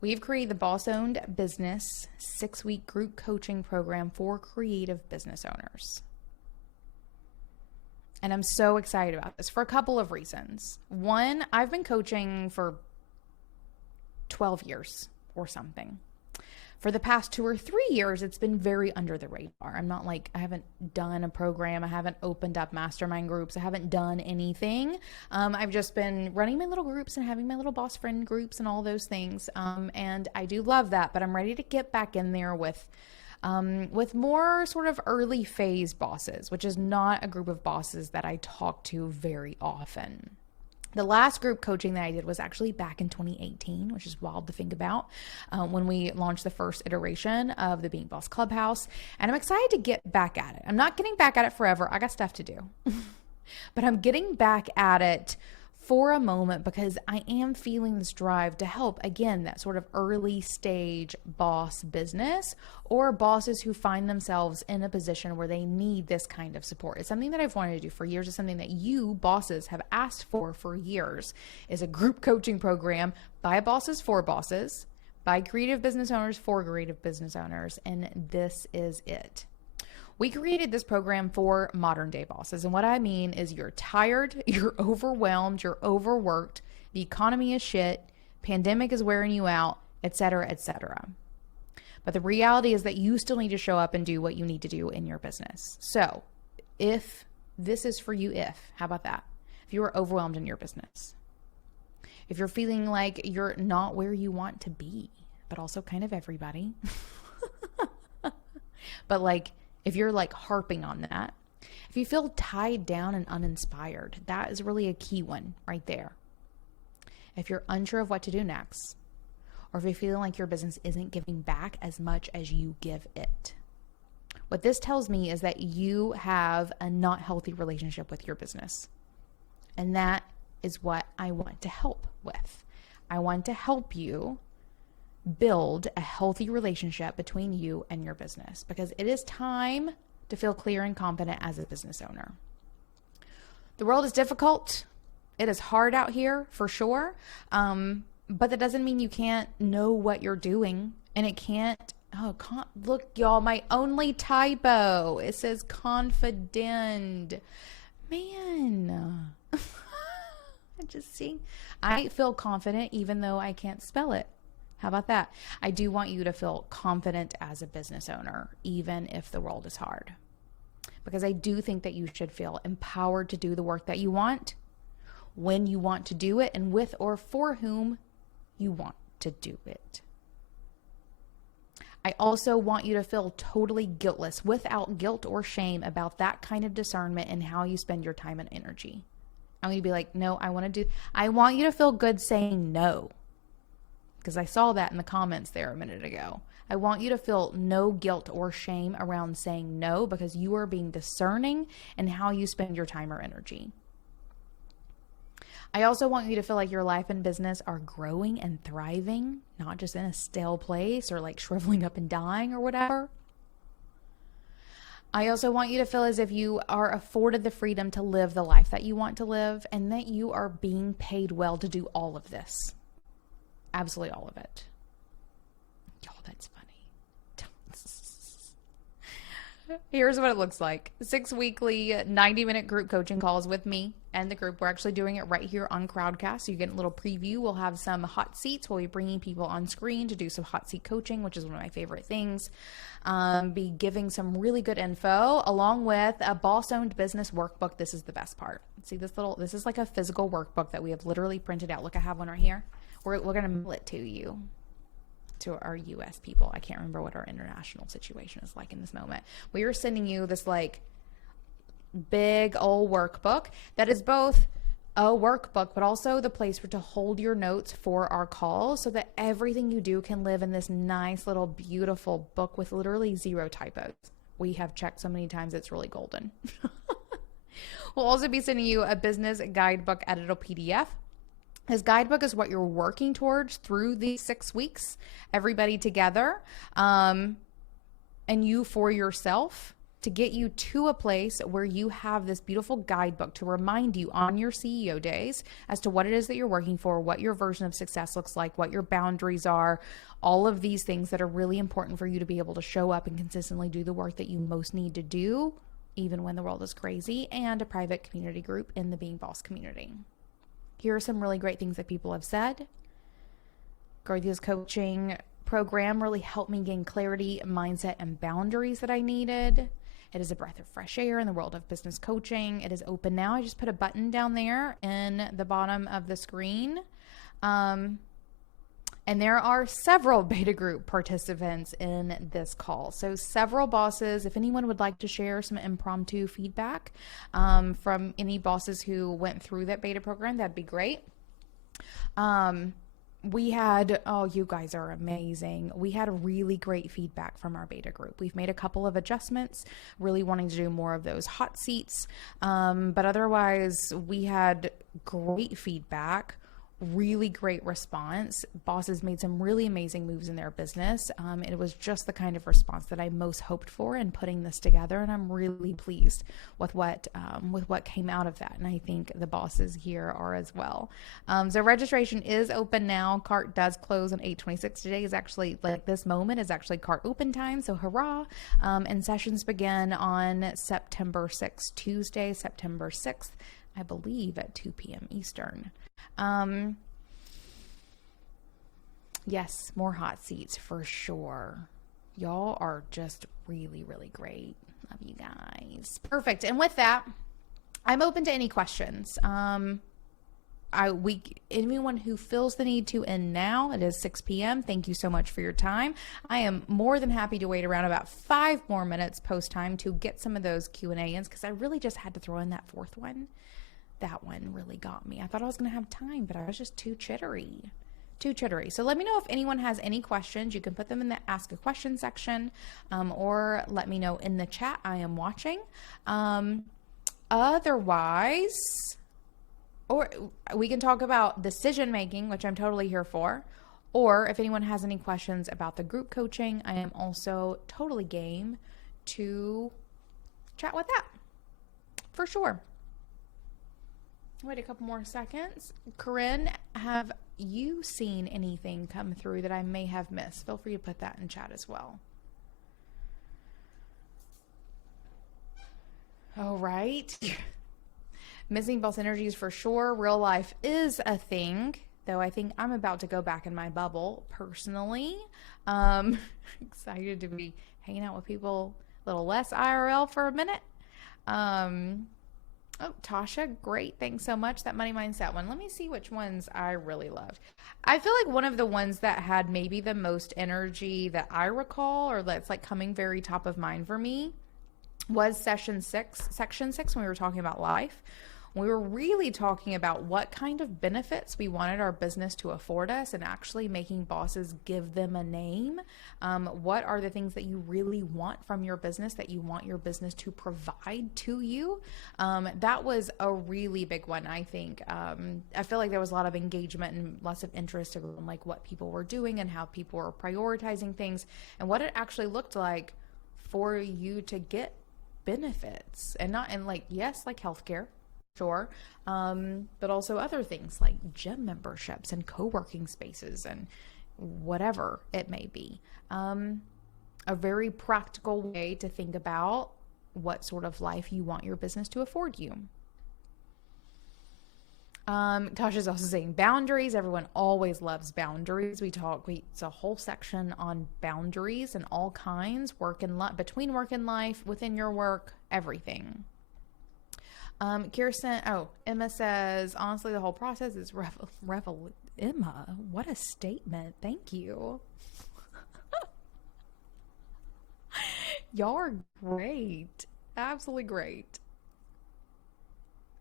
We've created the Boss Owned Business 6-week group coaching program for creative business owners. And I'm so excited about this for a couple of reasons. One, I've been coaching for 12 years or something. For the past 2 or 3 years, it's been very under the radar. I'm not like, I haven't done a program. I haven't opened up mastermind groups. I haven't done anything. I've just been running my little groups and having my little boss friend groups and all those things. And I do love that, but I'm ready to get back in there with more sort of early phase bosses, which is not a group of bosses that I talk to very often. The last group coaching that I did was actually back in 2018, which is wild to think about, when we launched the first iteration of the Being Boss Clubhouse. And I'm excited to get back at it. I'm not getting back at it forever. I got stuff to do. But I'm getting back at it for a moment because I am feeling this drive to help, again, that sort of early stage boss business or bosses who find themselves in a position where they need this kind of support. It's something that I've wanted to do for years. It's something that you bosses have asked for years, is a group coaching program by bosses for bosses, by creative business owners for creative business owners. And this is it. We created this program for modern day bosses. And what I mean is you're tired, you're overwhelmed, you're overworked, the economy is shit, pandemic is wearing you out, etc., etc. But the reality is that you still need to show up and do what you need to do in your business. So if this is for you, how about that? If you are overwhelmed in your business, if you're feeling like you're not where you want to be, but also kind of everybody, but like, if you're like harping on that, if you feel tied down and uninspired, that is really a key one right there. If you're unsure of what to do next, or if you're feeling like your business isn't giving back as much as you give it, what this tells me is that you have a not healthy relationship with your business. And that is what I want to help with. I want to help you build a healthy relationship between you and your business, because it is time to feel clear and confident as a business owner. The world is difficult. It is hard out here for sure. But that doesn't mean you can't know what you're doing. And it can't, look, y'all, my only typo. It says confident. Man. I just see. I feel confident even though I can't spell it. How about that? I do want you to feel confident as a business owner, even if the world is hard. Because I do think that you should feel empowered to do the work that you want, when you want to do it, and with or for whom you want to do it. I also want you to feel totally guiltless, without guilt or shame, about that kind of discernment and how you spend your time and energy. I want you to be like, no, I want you to feel good saying no. Because I saw that in the comments there a minute ago. I want you to feel no guilt or shame around saying no, because you are being discerning in how you spend your time or energy. I also want you to feel like your life and business are growing and thriving, not just in a stale place or like shriveling up and dying or whatever. I also want you to feel as if you are afforded the freedom to live the life that you want to live, and that you are being paid well to do all of this. Absolutely all of it. Y'all, that's funny. Here's what it looks like. 6 weekly 90-minute group coaching calls with me and the group. We're actually doing it right here on Crowdcast, so you get a little preview. We'll have some hot seats. We'll be bringing people on screen to do some hot seat coaching, which is one of my favorite things. Be giving some really good info, along with a boss-owned business workbook. This is the best part. See this is like a physical workbook that we have literally printed out. Look, I have one right here. We're going to mail it to you, to our U.S. people. I can't remember what our international situation is like in this moment. We are sending you this like big old workbook that is both a workbook, but also the place to hold your notes for our calls, so that everything you do can live in this nice little beautiful book with literally 0 typos. We have checked so many times, it's really golden. We'll also be sending you a business guidebook editable PDF. This guidebook is what you're working towards through these 6 weeks, everybody together, and you for yourself, to get you to a place where you have this beautiful guidebook to remind you on your CEO days as to what it is that you're working for, what your version of success looks like, what your boundaries are, all of these things that are really important for you to be able to show up and consistently do the work that you most need to do, even when the world is crazy, and a private community group in the Being Boss community. Here are some really great things that people have said. Garthia's coaching program really helped me gain clarity, mindset, and boundaries that I needed. It is a breath of fresh air in the world of business coaching. It is open now. I just put a button down there in the bottom of the screen. And there are several beta group participants in this call. So several bosses. If anyone would like to share some impromptu feedback from any bosses who went through that beta program, that'd be great. We had, you guys are amazing. We had really great feedback from our beta group. We've made a couple of adjustments, really wanting to do more of those hot seats. But otherwise, we had great feedback, really great response. Bosses made some really amazing moves in their business. It was just the kind of response that I most hoped for in putting this together, and I'm really pleased with what came out of that. And I think the bosses here are as well. So registration is open now. Cart does close on 8/26. Today is actually, like, this moment is actually cart open time. So hurrah! And sessions begin on September 6th, Tuesday, September 6th, I believe at 2 p.m. Eastern. Yes, more hot seats for sure. Y'all are just really, really great. Love you guys. Perfect. And with that, I'm open to any questions. Anyone who feels the need to end now, it is 6 p.m. Thank you so much for your time. I am more than happy to wait around about 5 more minutes post time to get some of those Q&A ins, because I really just had to throw in that 4th one. That one really got me. I thought I was going to have time, but I was just too chittery. So let me know if anyone has any questions. You can put them in the ask a question section, or let me know in the chat. I am watching. Otherwise, or we can talk about decision making, which I'm totally here for. Or if anyone has any questions about the group coaching, I am also totally game to chat with that for sure. Wait a couple more seconds. Corinne, have you seen anything come through that I may have missed, feel free to put that in chat as well. All right. Missing boss energies for sure. Real life is a thing, though I think I'm about to go back in my bubble personally. Excited to be hanging out with people a little less IRL for a minute. Oh, Tasha, great. Thanks so much. That money mindset one. Let me see which ones I really loved. I feel like one of the ones that had maybe the most energy that I recall, or that's like coming very top of mind for me, was section 6 when we were talking about life. We were really talking about what kind of benefits we wanted our business to afford us and actually making bosses give them a name. What are the things that you really want from your business, that you want your business to provide to you? That was a really big one, I think. I feel like there was a lot of engagement and lots of interest in like what people were doing and how people were prioritizing things and what it actually looked like for you to get benefits, and not in like, yes, like healthcare, sure, but also other things like gym memberships and co-working spaces and whatever it may be. A very practical way to think about what sort of life you want your business to afford you. Tasha's also saying boundaries. Everyone always loves boundaries. It's a whole section on boundaries and all kinds, between work and life, within your work, everything. Kirsten, Emma says, honestly, the whole process is Emma, what a statement. Thank you. Y'all are great. Absolutely great.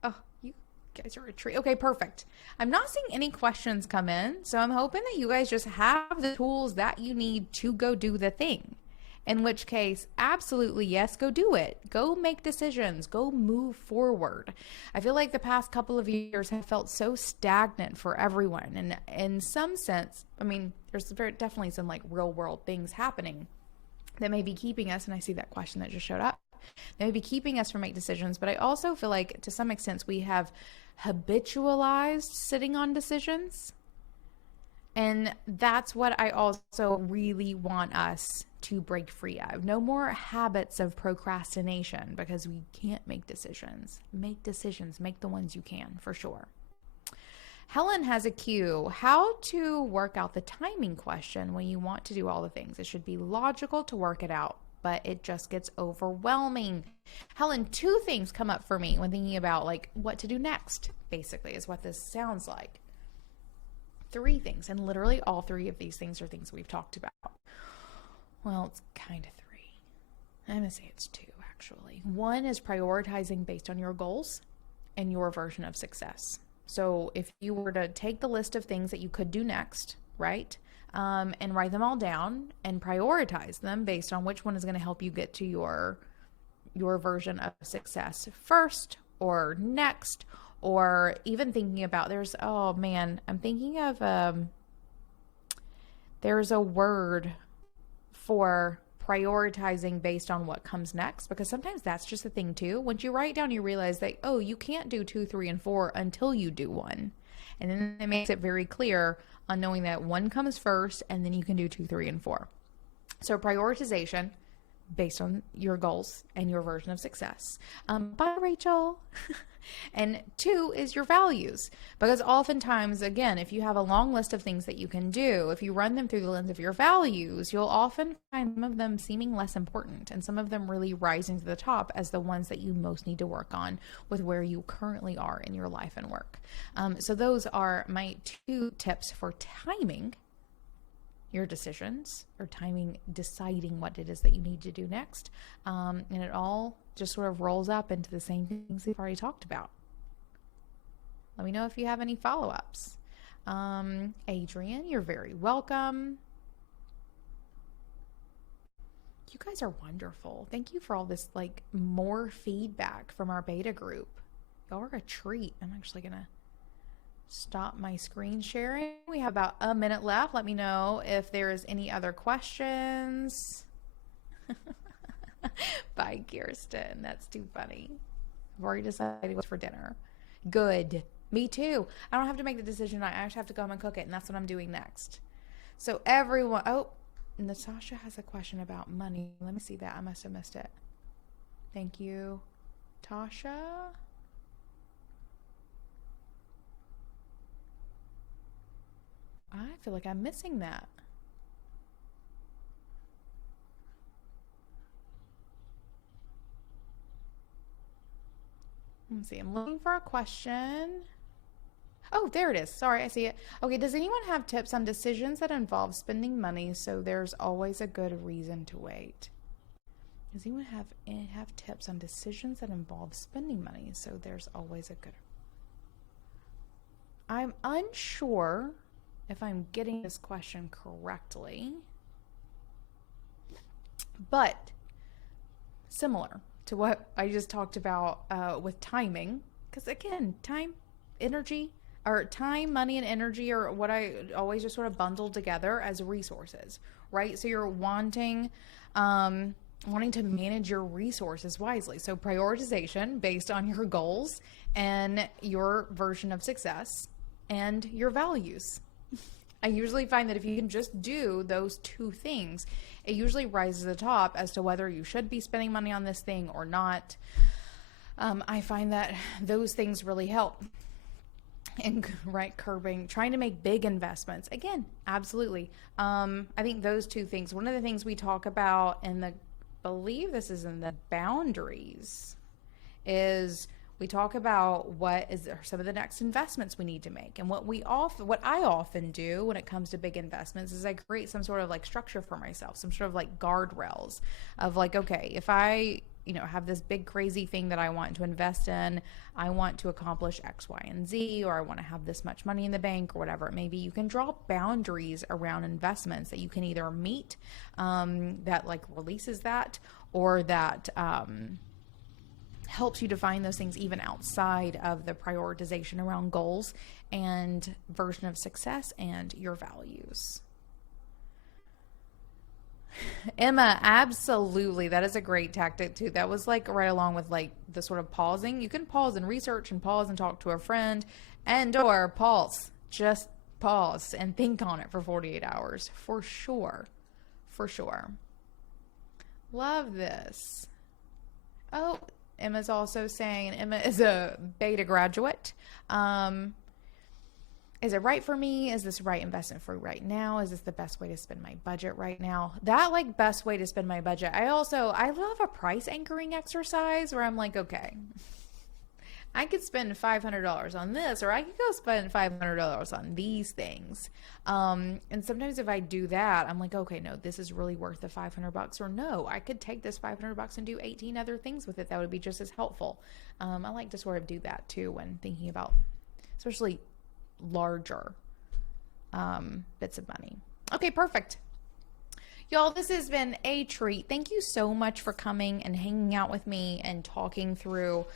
Oh, you guys are a treat. Okay, perfect. I'm not seeing any questions come in, so I'm hoping that you guys just have the tools that you need to go do the thing. In which case, absolutely, yes, go do it. Go make decisions. Go move forward. I feel like the past couple of years have felt so stagnant for everyone. And in some sense, I mean, there's definitely some like real world things happening that may be keeping us, and I see that question that just showed up, that may be keeping us from making decisions. But I also feel like to some extent we have habitualized sitting on decisions. And that's what I also really want us to break free of. No more habits of procrastination, because we can't make decisions. Make decisions. Make the ones you can, for sure. Helen has a cue. How to work out the timing question when you want to do all the things. It should be logical to work it out, but it just gets overwhelming. Helen, 2 things come up for me when thinking about like what to do next, basically, is what this sounds like. 3 things, and literally all 3 of these things are things we've talked about. Well, it's kind of 3. I'm going to say it's 2, actually. 1 is prioritizing based on your goals and your version of success. So if you were to take the list of things that you could do next, right, and write them all down and prioritize them based on which one is going to help you get to your version of success first or next, or even thinking about I'm thinking of there's a word for prioritizing based on what comes next, because sometimes that's just a thing too. Once you write down, you realize that, you can't do 2, 3, and 4 until you do 1. And then it makes it very clear on knowing that 1 comes first, and then you can do 2, 3, and 4. So prioritization based on your goals and your version of success. Bye, Rachel. And 2 is your values, because oftentimes, again, if you have a long list of things that you can do, if you run them through the lens of your values, you'll often find some of them seeming less important and some of them really rising to the top as the ones that you most need to work on with where you currently are in your life and work. So those are my 2 tips for timing your decisions, or deciding what it is that you need to do next. And it all just sort of rolls up into the same things we've already talked about. Let me know if you have any follow-ups. Adrian, you're very welcome. You guys are wonderful. Thank you for all this more feedback from our beta group. Y'all are a treat. I'm actually gonna stop my screen sharing. We have about a minute left. Let me know if there's any other questions. Bye, Kirsten. That's too funny. I've already decided what's for dinner. Good. Me too. I don't have to make the decision. I actually have to go home and cook it, and that's what I'm doing next. So everyone, oh, Natasha has a question about money. Let me see that. I must have missed it. Thank you, Tasha. I feel like I'm missing that. Let's see. I'm looking for a question. Oh, there it is. Sorry, I see it. Okay, does anyone have tips on decisions that involve spending money so there's always a good reason to wait? Does anyone have tips on decisions that involve spending money so there's always a good... I'm unsure if I'm getting this question correctly, but similar to what I just talked about with timing, because again, time, money, and energy are what I always just sort of bundle together as resources, right? So you're wanting to manage your resources wisely. So prioritization based on your goals and your version of success and your values. I usually find that if you can just do those two things, it usually rises to the top as to whether you should be spending money on this thing or not. I find that those things really help. And curbing, trying to make big investments. Again, absolutely. I think those two things, one of the things we talk about believe this is in the boundaries, is we talk about what are some of the next investments we need to make. And what I often do when it comes to big investments is I create some sort of like structure for myself, some sort of like guardrails of like, okay, if I have this big crazy thing that I want to invest in, I want to accomplish X, Y, and Z, or I want to have this much money in the bank or whatever it may be. You can draw boundaries around investments that you can either meet, that like releases that, or that helps you define those things even outside of the prioritization around goals and version of success and your values. Emma, absolutely. That is a great tactic too. That was like right along with like the sort of pausing. You can pause and research and pause and talk to a friend or just pause and think on it for 48 hours for sure. For sure. Love this. Oh, Emma's also saying Emma is a beta graduate. Is it right for me? Is this the right investment for right now? Is this the best way to spend my budget right now? That like best way to spend my budget. I love a price anchoring exercise where I'm like, okay, I could spend $500 on this, or I could go spend $500 on these things. And sometimes if I do that, I'm like, okay, no, this is really worth the $500, or no, I could take this $500 and do 18 other things with it that would be just as helpful. I like to sort of do that too when thinking about, especially larger bits of money. Okay, perfect. Y'all, this has been a treat. Thank you so much for coming and hanging out with me and talking with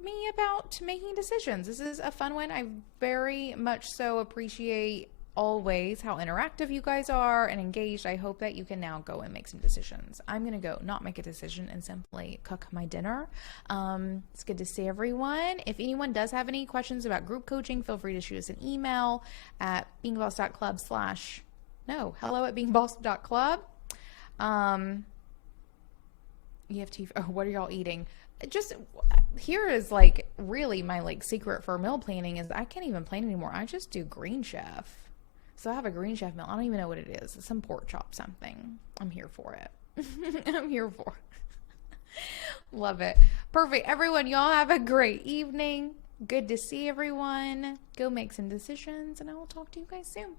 me about making decisions. This is a fun one. I very much so appreciate always how interactive you guys are and engaged. I hope that you can now go and make some decisions. I'm going to go not make a decision and simply cook my dinner. It's good to see everyone. If anyone does have any questions about group coaching, feel free to shoot us an email at beingboss.club hello@beingboss.club. EFT, what are y'all eating? Just here is like really my like secret for meal planning is I can't even plan anymore. I just do Green Chef. So I have a Green Chef meal. I don't even know what it is. It's some pork chop something. I'm here for it. I'm here for it. Love it. Perfect. Everyone, y'all have a great evening. Good to see everyone. Go make some decisions, and I will talk to you guys soon.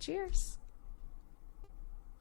Cheers.